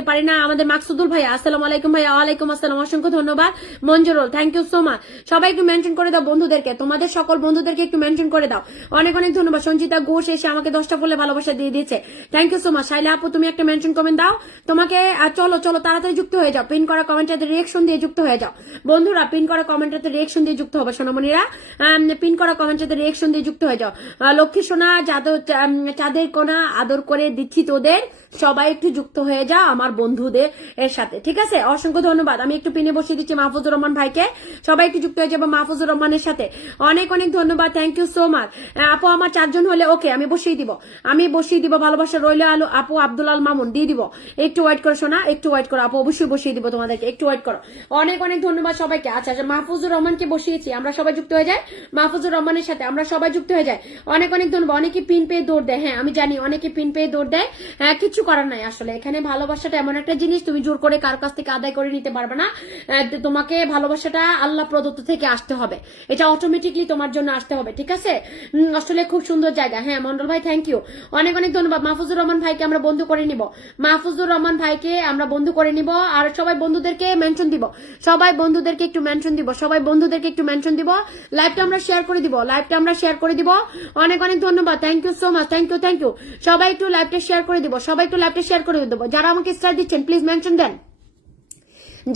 পারি না, আমাদের মাকসুদুল ভাইয়া, আসসালামু আলাইকুম ভাইয়া। ওয়ালাইকুম আসসালাম, অসংখ্য ধন্যবাদ। Monjurul, thank you so much. সবাই একটু মেনশন করে দাও বন্ধুদেরকে, তোমাদের সকল বন্ধুদেরকে একটু মেনশন করে দাও। অনেক ধন্যবাদ। সঞ্জিতা ঘোষ এসে আমাকে 10টা ফুলে ভালোবাসা দিয়ে দিয়েছে, thank you so much. Shaila আপু, তুমি একটা মেনশন কমেন্ট দাও, তোমাকে চলো তাড়াতাড়ি যুক্ত হয়ে যাও, পিন করা কমেন্টটাতে রিঅ্যাকশন দিয়ে যুক্ত হয়ে যাও বন্ধুরা, পিন করা কমেন্টটাতে রিঅ্যাকশন দিয়ে যুক্ত হবে সোনামণিরা, পিন করা কমেন্টটাতে রিঅ্যাকশন দিয়ে যুক্ত হয়ে যাও। লক্ষ্মী সোনা চাঁদের কোনা আদর করে দিচ্ছি তোদের, সবাই একটু যুক্ত হয়ে যাও আমার বন্ধুদের এর সাথে, ঠিক আছে? অসংখ্য ধন্যবাদ। আমি একটু পিনে বসিয়ে দিচ্ছি মাহফুজুর রহমান ভাইকে, সবাই একটু যুক্ত হয়ে যাবো মাহফুজুর রহমানের সাথে। অনেক ধন্যবাদ, থ্যাংক ইউ সো মাচ। আপু আমার 4 জন হলে ওকে, আমি বসিয়ে দিব, ভালোবাসা রইলে আলু আপু আব্দুল আল মামুন দিয়ে দিব। একটু ওয়েট করো সোনা, একটু ওয়েট করো আপু, অবশ্যই বসিয়ে দিব তোমাদেরকে, একটু ওয়েট করো। অনেক ধন্যবাদ সবাইকে। আচ্ছা, মাহফুজুর রহমানকে বসিয়েছি, আমরা সবাই যুক্ত হয়ে যাই মাহফুজুর রহমানের সাথে, আমরা সবাই যুক্ত হয়ে যাই। অনেক ধন্যবাদ। অনেকে পিন পেয়ে দৌড় দেয়, হ্যাঁ আমি জানি অনেকে পিন পেয়ে দৌড় দেয়, কিছু করার নাই আসলে। এখানে ভালোবাসাটা এমন একটা জিনিস, তুমি জোর করে কারো কাছ থেকে আদায় করে নিতে পারবে না। তোমাকে ভালোবাসাটা আল্লাহ প্রদত্ত থেকে আসতে হবে, এটা অটোমেটিকলি তোমার জন্য আসতে হবে, ঠিক আছে? আসলে খুব সুন্দর জায়গা। জায়গা। হ্যাঁ মন্ডল ভাই থ্যাংক ইউ, অনেক অনেক ধন্যবাদ। মাহফুজুর রহমান ভাইকে আমরা বন্ধু করে নিব, মাহফুজুর রহমান ভাইকে আমরা বন্ধু করে নিব। আর সবাই বন্ধুদেরকে মেনশন দিব, সবাই বন্ধুদেরকে একটু মেনশন দিব, সবাই বন্ধুদেরকে একটু মেনশন দিব। লাইভটা আমরা শেয়ার করে দিব, লাইভটা আমরা শেয়ার করে দিব। অনেক অনেক ধন্যবাদ, thank you so much, thank you. সবাই একটু লাইভটা শেয়ার করে দিব, সবাই একটু লাইভটা শেয়ার করে দেবো। যারা আমাকে স্টার দিচ্ছেন প্লিজ মেনশন দেন,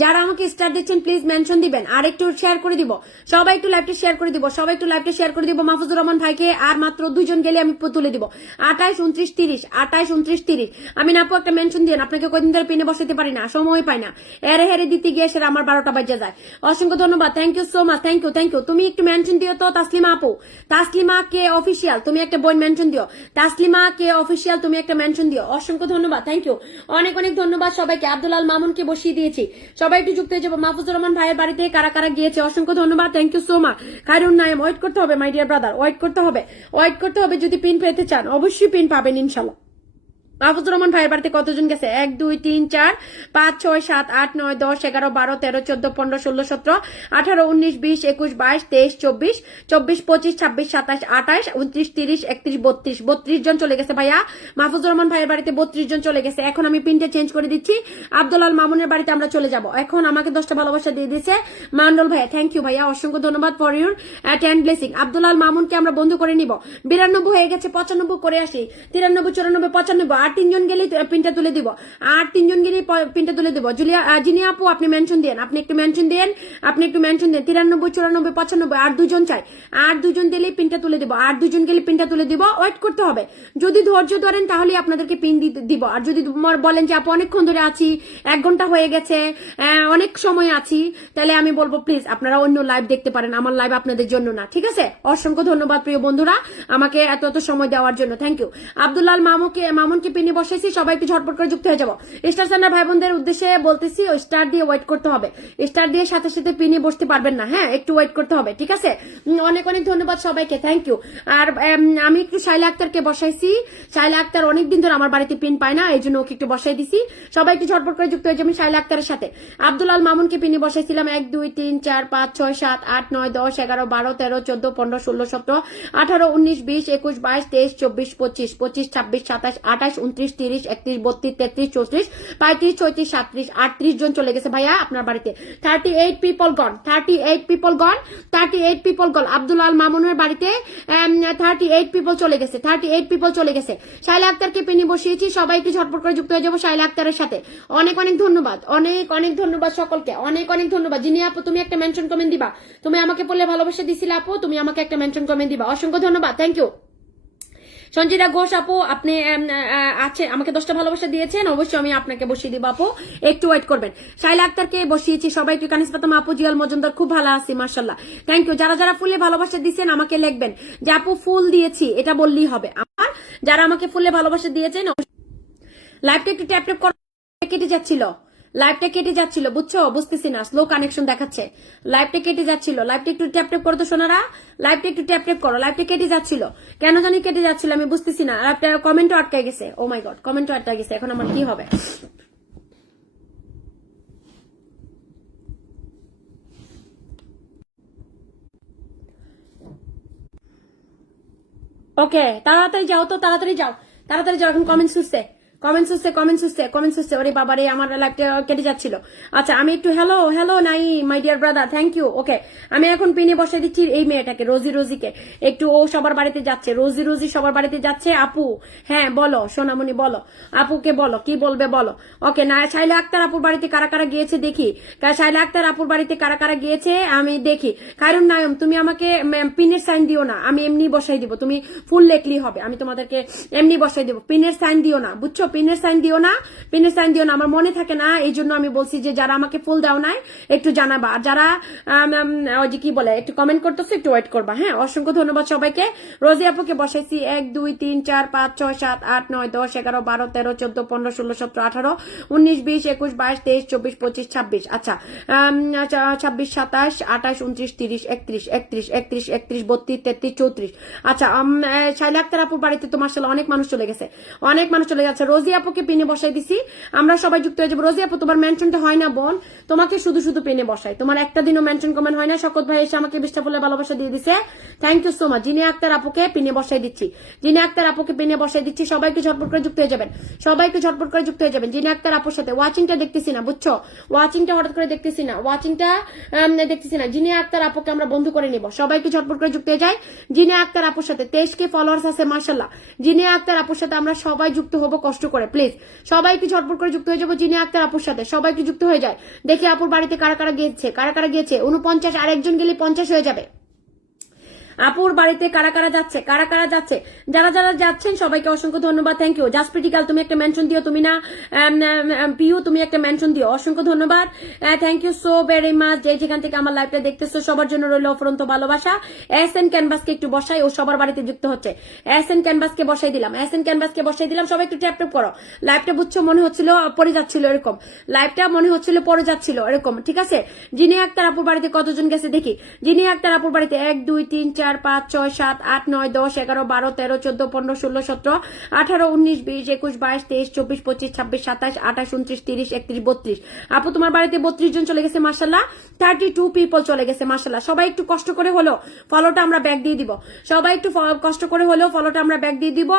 যারা আমাকে স্টার দিচ্ছেন প্লিজ মেনশন দিবেন। আর একটু শেয়ার করে দিব, সবাই একটু লাইভটা শেয়ার করে দিব, সবাই একটু লাইভটা শেয়ার করে দিব। মাহফুজুর রহমান ভাইকে আর মাত্র 2 জন গেলে আমি তুলে দিব। 28, 29, 30, 28, 29, 30। আমি না আপু একটা মেনশন দিন, আপনাকে কয়দিন ধরে পিনে বসাতে পারি না, সময় পাই না, এরে হেরে দিতে গিয়ে সেটা আমার 12টা বাজে যায়। অসংখ্য ধন্যবাদ, thank you so much, thank you. তুমি একটু মেনশন দিও তো তাসলিমা আপু, তাসলিমা কে অফিসিয়াল, তুমি একটা বই মেনশন দিও। তাসলিমা কে অফিসিয়াল, তুমি একটা মেনশন দিও। অসংখ্য ধন্যবাদ, থ্যাংক ইউ, অনেক অনেক ধন্যবাদ সবাইকে। আব্দুল আল মামুনকে বসিয়ে দিয়েছি, সবাই একটু যুক্ত হয়ে যাবো। মাহফুজুর রহমান ভাইয়ের বাড়িতে কারা কারা গিয়েছে অসংখ্য ধন্যবাদ, thank you so much. Khairun Naim, wait করতে হবে মাই ডিয়ার ব্রাদার, ওয়েট করতে হবে। যদি পিন পেতে চান অবশ্যই পিন পাবেন ইনশাল্লাহ। মাহফুজুর রহমান ভাইয়ের বাড়িতে কতজন গেছে? 1, 2, 3, 4, 5, 6, 7, 8, 9, 10, 11, 12, 13, 14, 15, 16, 17, 18, 19, 20, 21, 22, 23, 24, 25, 26, 27, 28, 29, 30, 31, 32 জন চলে গেছে ভাইয়া। মাহফুজুর রহমান ভাইয়ের বাড়িতে 32 জন চলে গেছে। এখন আমি পিনটা চেঞ্জ করে দিচ্ছি। আব্দুল আল মামুনের বাড়িতে আমরা চলে যাব। এখন আমাকে 10টা ভালোবাসা দিয়ে দিয়েছে মন্ডল ভাইয়া, থ্যাংক ইউ ভাইয়া, অসংখ্য ধন্যবাদ ফর ইউর 10 ব্লেসিং। আব্দুল আল মামুনকে আমরা বন্ধু করে নিব। 92 হয়ে গেছে, 95 করে আসি, 93, 94, 95। আর 3 জন গেলে পিনটা তুলে দিব, আর 3 জন গেলে পিনটা তুলে দিব। জিনিয়া আপু আপনি মেনশন দেন, আপনি একটু মেনশন দেন, 93, 94, 95। আর 2 জন চাই, আর 2 জন দিলেই পিনটা তুলে দিব, আর 2 জন গেলে পিনটা তুলে দিব। ওয়েট করতে হবে, যদি ধৈর্য ধরেন তাহলে আপনাদেরকে পিন দিব। আর যদি বলেন যে আপু অনেকক্ষণ ধরে আছি, 1 ঘন্টা হয়ে গেছে, অনেক সময় আছি, তাহলে আমি বলবো প্লিজ আপনারা অন্য লাইভ দেখতে পারেন, আমার লাইভ আপনাদের জন্য না, ঠিক আছে? অসংখ্য ধন্যবাদ প্রিয় বন্ধুরা আমাকে এত সময় দেওয়ার জন্য, থ্যাংক ইউ। আব্দুল্লাহ মামুনকে পিনে বসাইছি, সবাই একটু ঝটপট করে যুক্ত হয়ে যাবো। স্টার সেন্টার ভাই বোনদের উদ্দেশ্যে বলতেছি, স্টার দিয়ে ওয়েট করতে হবে, স্টার দিয়ে সাথে সাথে পিনে বসতে পারবেন না, হ্যাঁ একটু ওয়েট করতে হবে, ঠিক আছে? অনেক অনেক ধন্যবাদ সবাইকে, থ্যাংক ইউ। আর আমি একটু শাইলা আক্তারকে বসাইছি, শাইলা আক্তার অনেকদিন ধরে আমার বাড়িতে পিন পায় না, এই জন্য ওকে একটু বসাই দিছি। সবাই একটু ঝটপট করে যুক্ত হয়ে যাবেন শাইলা আক্তারের সাথে। আব্দুল আল মামুনকে পিনে বসাইছিলাম 1, 2, 3, 4, 5, 6, 7, 8, 9, 10, 11, 12, 13, 14, 15, 16, 17, 18, 19, 20, 21, 22, 23, 24, 25, 26, 26, 27, 28, 29, 30, 31, 32, 33, 34, 35, 36, 37, 38 জন চলে গেছে ভাইয়া আপনার বাড়িতে। 38 পিপল গন, 38 পিপল গন, 38 পিপল গন। আব্দুল আল মামুনের বাড়িতে 38 পিপল চলে গেছে, 38 পিপল চলে গেছে। শাইলা আক্তারকে পিনে বসিয়েছি, সবাই একটু ঝটপট করে যুক্ত হয়ে যাবো শাইলা আক্তারের সাথে। অনেক অনেক ধন্যবাদ, অনেক অনেক ধন্যবাদ সকলকে, অনেক অনেক ধন্যবাদ। যিনি আপু তুমি একটা মেনশন কমেন্ট দিবা, তুমি আমাকে বললে ভালোবাসা দিছিলে আপু, তুমি আমাকে একটা মেনশন কমেন্ট দিবা। অসংখ্য ধন্যবাদ, থ্যাংক ইউ। সঞ্জিতা ঘোষ আপু আপনি আছে, আমাকে 10টা ভালোবাসা দিয়েছেন, অবশ্যই আমি আপনাকে বসিয়ে দিব আপু, একটু ওয়েট করবেন। শাইলা আক্তারকে বসিয়েছি, সবাই একটু কানিস পাতাম। আপু জিয়াল মজুমদার খুব ভালো আছি মাশাআল্লাহ, থ্যাংক ইউ। যারা যারা ফুলে ভালোবাসা দিয়েছেন আমাকে লিখবেন যে আপু ফুল দিয়েছি, এটা বললেই হবে আমার। যারা আমাকে ফুলে ভালোবাসা দিয়েছেন, লাইভটা একটু ট্যাপ ট্যাপ কেটে যাচ্ছিল, লাইভটা কেটে যাচ্ছিল, বুঝছো? বুঝতেছি না, স্লো কানেকশন দেখাচ্ছে, লাইভটা কেটে যাচ্ছিল। লাইভটা একটু ট্যাপ ট্যাপ করো তো সোনারা, লাইভটা একটু ট্যাপ ট্যাপ করো, লাইভটা কেটে যাচ্ছিল, কেন জানি কেটে যাচ্ছিল, আমি বুঝতেছি না। লাইভটা কমেন্টও আটকে গেছে, ও মাই গড, কমেন্টও আটকে গেছে, এখন আমার কি হবে? ওকে তাড়াতাড়ি যাও তো, তাড়াতাড়ি যাও, তাড়াতাড়ি যাও, এখন কমেন্ট শুনছে, ওরে বাবারে আমার লাইভটা কেটে যাচ্ছিল। আচ্ছা আমি একটু হ্যালো হ্যালো নাই my dear brother, thank you. Okay আমি এখন পিনে বসে দিচ্ছি এই মেয়েটাকে, রোজিকে একটু, ও সবার বাড়িতে যাচ্ছে, রোজি সবার বাড়িতে যাচ্ছে। আপু হ্যাঁ বলো সোনামণি, বলো আপুকে, বলো কি বলবে বলো। ওকে না, শাইলা আক্তার আপুর বাড়িতে কারা কারা গিয়েছে দেখি, শাইলা আক্তার আপুর বাড়িতে কারা কারা গিয়েছে আমি দেখি। খায়রুন নায়ম তুমি আমাকে পিনের সাইন দিও না, আমি এমনি বসাই দিব, তুমি ফুল লেখলি হবে, আমি তোমাদেরকে এমনি বসাই দিব, পিনের সাইন দিও না, বুঝছো? পিনের সাইন দিও না, পিনের সাইন দিও না, আমার মনে থাকে না, এই জন্য আমি বলছি যে যারা আমাকে ফুল দাও নাই একটু জানাবা, আর যারা ওই যে কি বলে একটু কমেন্ট করতেছো একটু ওয়েট করবা, হ্যাঁ? অসংখ্য ধন্যবাদ সবাইকে। রোজি আপুকে বসাইছি 1, 2, 3, 4, 5, 6, 7, 8, 9, 10, 11, 12, 13, 14, 15, 16, 17, 18, 19, 20, 21, 22, 23, 24, 25, 26। আচ্ছা 26, 27, 28, 29, 30, 31, 32, 33, 34। আচ্ছা শাইলা আক্তার আপুর বাড়িতে তো মাশাআল্লাহ অনেক মানুষ চলে গেছে, অনেক মানুষ চলে যাচ্ছে। রোজি আপুকে পেনে বসাই দিছি, আমরা সবাই যুক্ত হয়ে যাবো। রোজি আপু তোমার মেনশনটা হয় না বোন, তোমাকে শুধু শুধু পেনে বসাই, তোমার একটা দিনও মেনশন কমেন্ট হয় না। শকত ভাই এসে আমাকে 20টা ফুলের ভালোবাসা দিয়ে দিছে, thank you so much. Jinia Akter আপুকে পেনে বসাই দিচ্ছি, জিনিয়া আক্তার আপুকে পেনে বসাই দিচ্ছি। সবাইকে ঝটপট করে যুক্ত হয়ে যাবেন, সবাইকে ঝটপট করে যুক্ত হয়ে যাবেন। জিনিয়া আক্তার আপুর সাথে ওয়াচিংটা দেখতেছি না, বুঝছো, ওয়াচিংটা হঠাৎ করে দেখতেছি না, ওয়াচিংটা দেখতেছি না। জিনিয়া আক্তার আপুকে আমরা বন্ধু করে নিব, সবাইকে ঝটপট করে যুক্ত হয়ে যায়। জিনিয়া আক্তার আপুর সাথে 23K ফলোয়ার্স আছে মাশাআল্লাহ। জিনিয়া আক্তার আপুর সাথে আমরা সবাই যুক্ত হবো কষ্ট করে, প্লিজ সবাইকে ঝটপট করে যুক্ত হয়ে যাবো। জিনিয়া আক্তার আপুর সাথে সবাইকে যুক্ত হয়ে যায়। দেখি আপুর বাড়িতে কারা কারা গিয়েছে, কারা কারা গিয়েছে। 49, আর একজন গেলে 50 হয়ে যাবে। আপুর বাড়িতে কারা কারা যাচ্ছে, কারা কারা যাচ্ছে, যারা যারা যাচ্ছেন সবাইকে অসংখ্য ধন্যবাদ, থ্যাংক ইউ। জাসপ্রিটিকাল তুমি একটা মেনশন দিও, তুমি না পিউ তুমি একটা মেনশন দিও, অসংখ্য ধন্যবাদ, thank you so very much. যে যেখান থেকে আমার লাইভটা দেখতেছো সবার জন্য রইল অফুরন্ত ভালোবাসা। এসএন ক্যানভাসকে একটু বসাই, ও সবার বাড়িতে যুক্ত হচ্ছে। এসএন ক্যানভাসকে বসাই দিলাম, এসএন ক্যানভাসকে বসাই দিলাম। সবাই একটু ট্যাপ ট্যাপ করো। লাইভটা বুঝছো মনে হচ্ছিল পড়ে যাচ্ছিল এরকম, লাইভটা মনে হচ্ছিল পড়ে যাচ্ছিল এরকম, ঠিক আছে। জিনিয়া আক্তার আপুর বাড়িতে কতজন গেছে দেখি। জিনিয়া আক্তার আপুর বাড়িতে 1 2 3 4 5 6 7 8 9 10 11 12 13 14 15 16 17 18 19 20 21 22 23 24 25 26 27 28 29 30 31 32। আপু তোমার বাড়িতে 32 জন চলে গেছে মাশাআল্লাহ, 32 পিপল চলে গেছে মাশাআল্লাহ। সবাই একটু কষ্ট করে হলো ফলোটা আমরা ব্যাক দিয়ে দিব, সবাই একটু কষ্ট করে হলো ফলোটা আমরা ব্যাক দিয়ে দিব।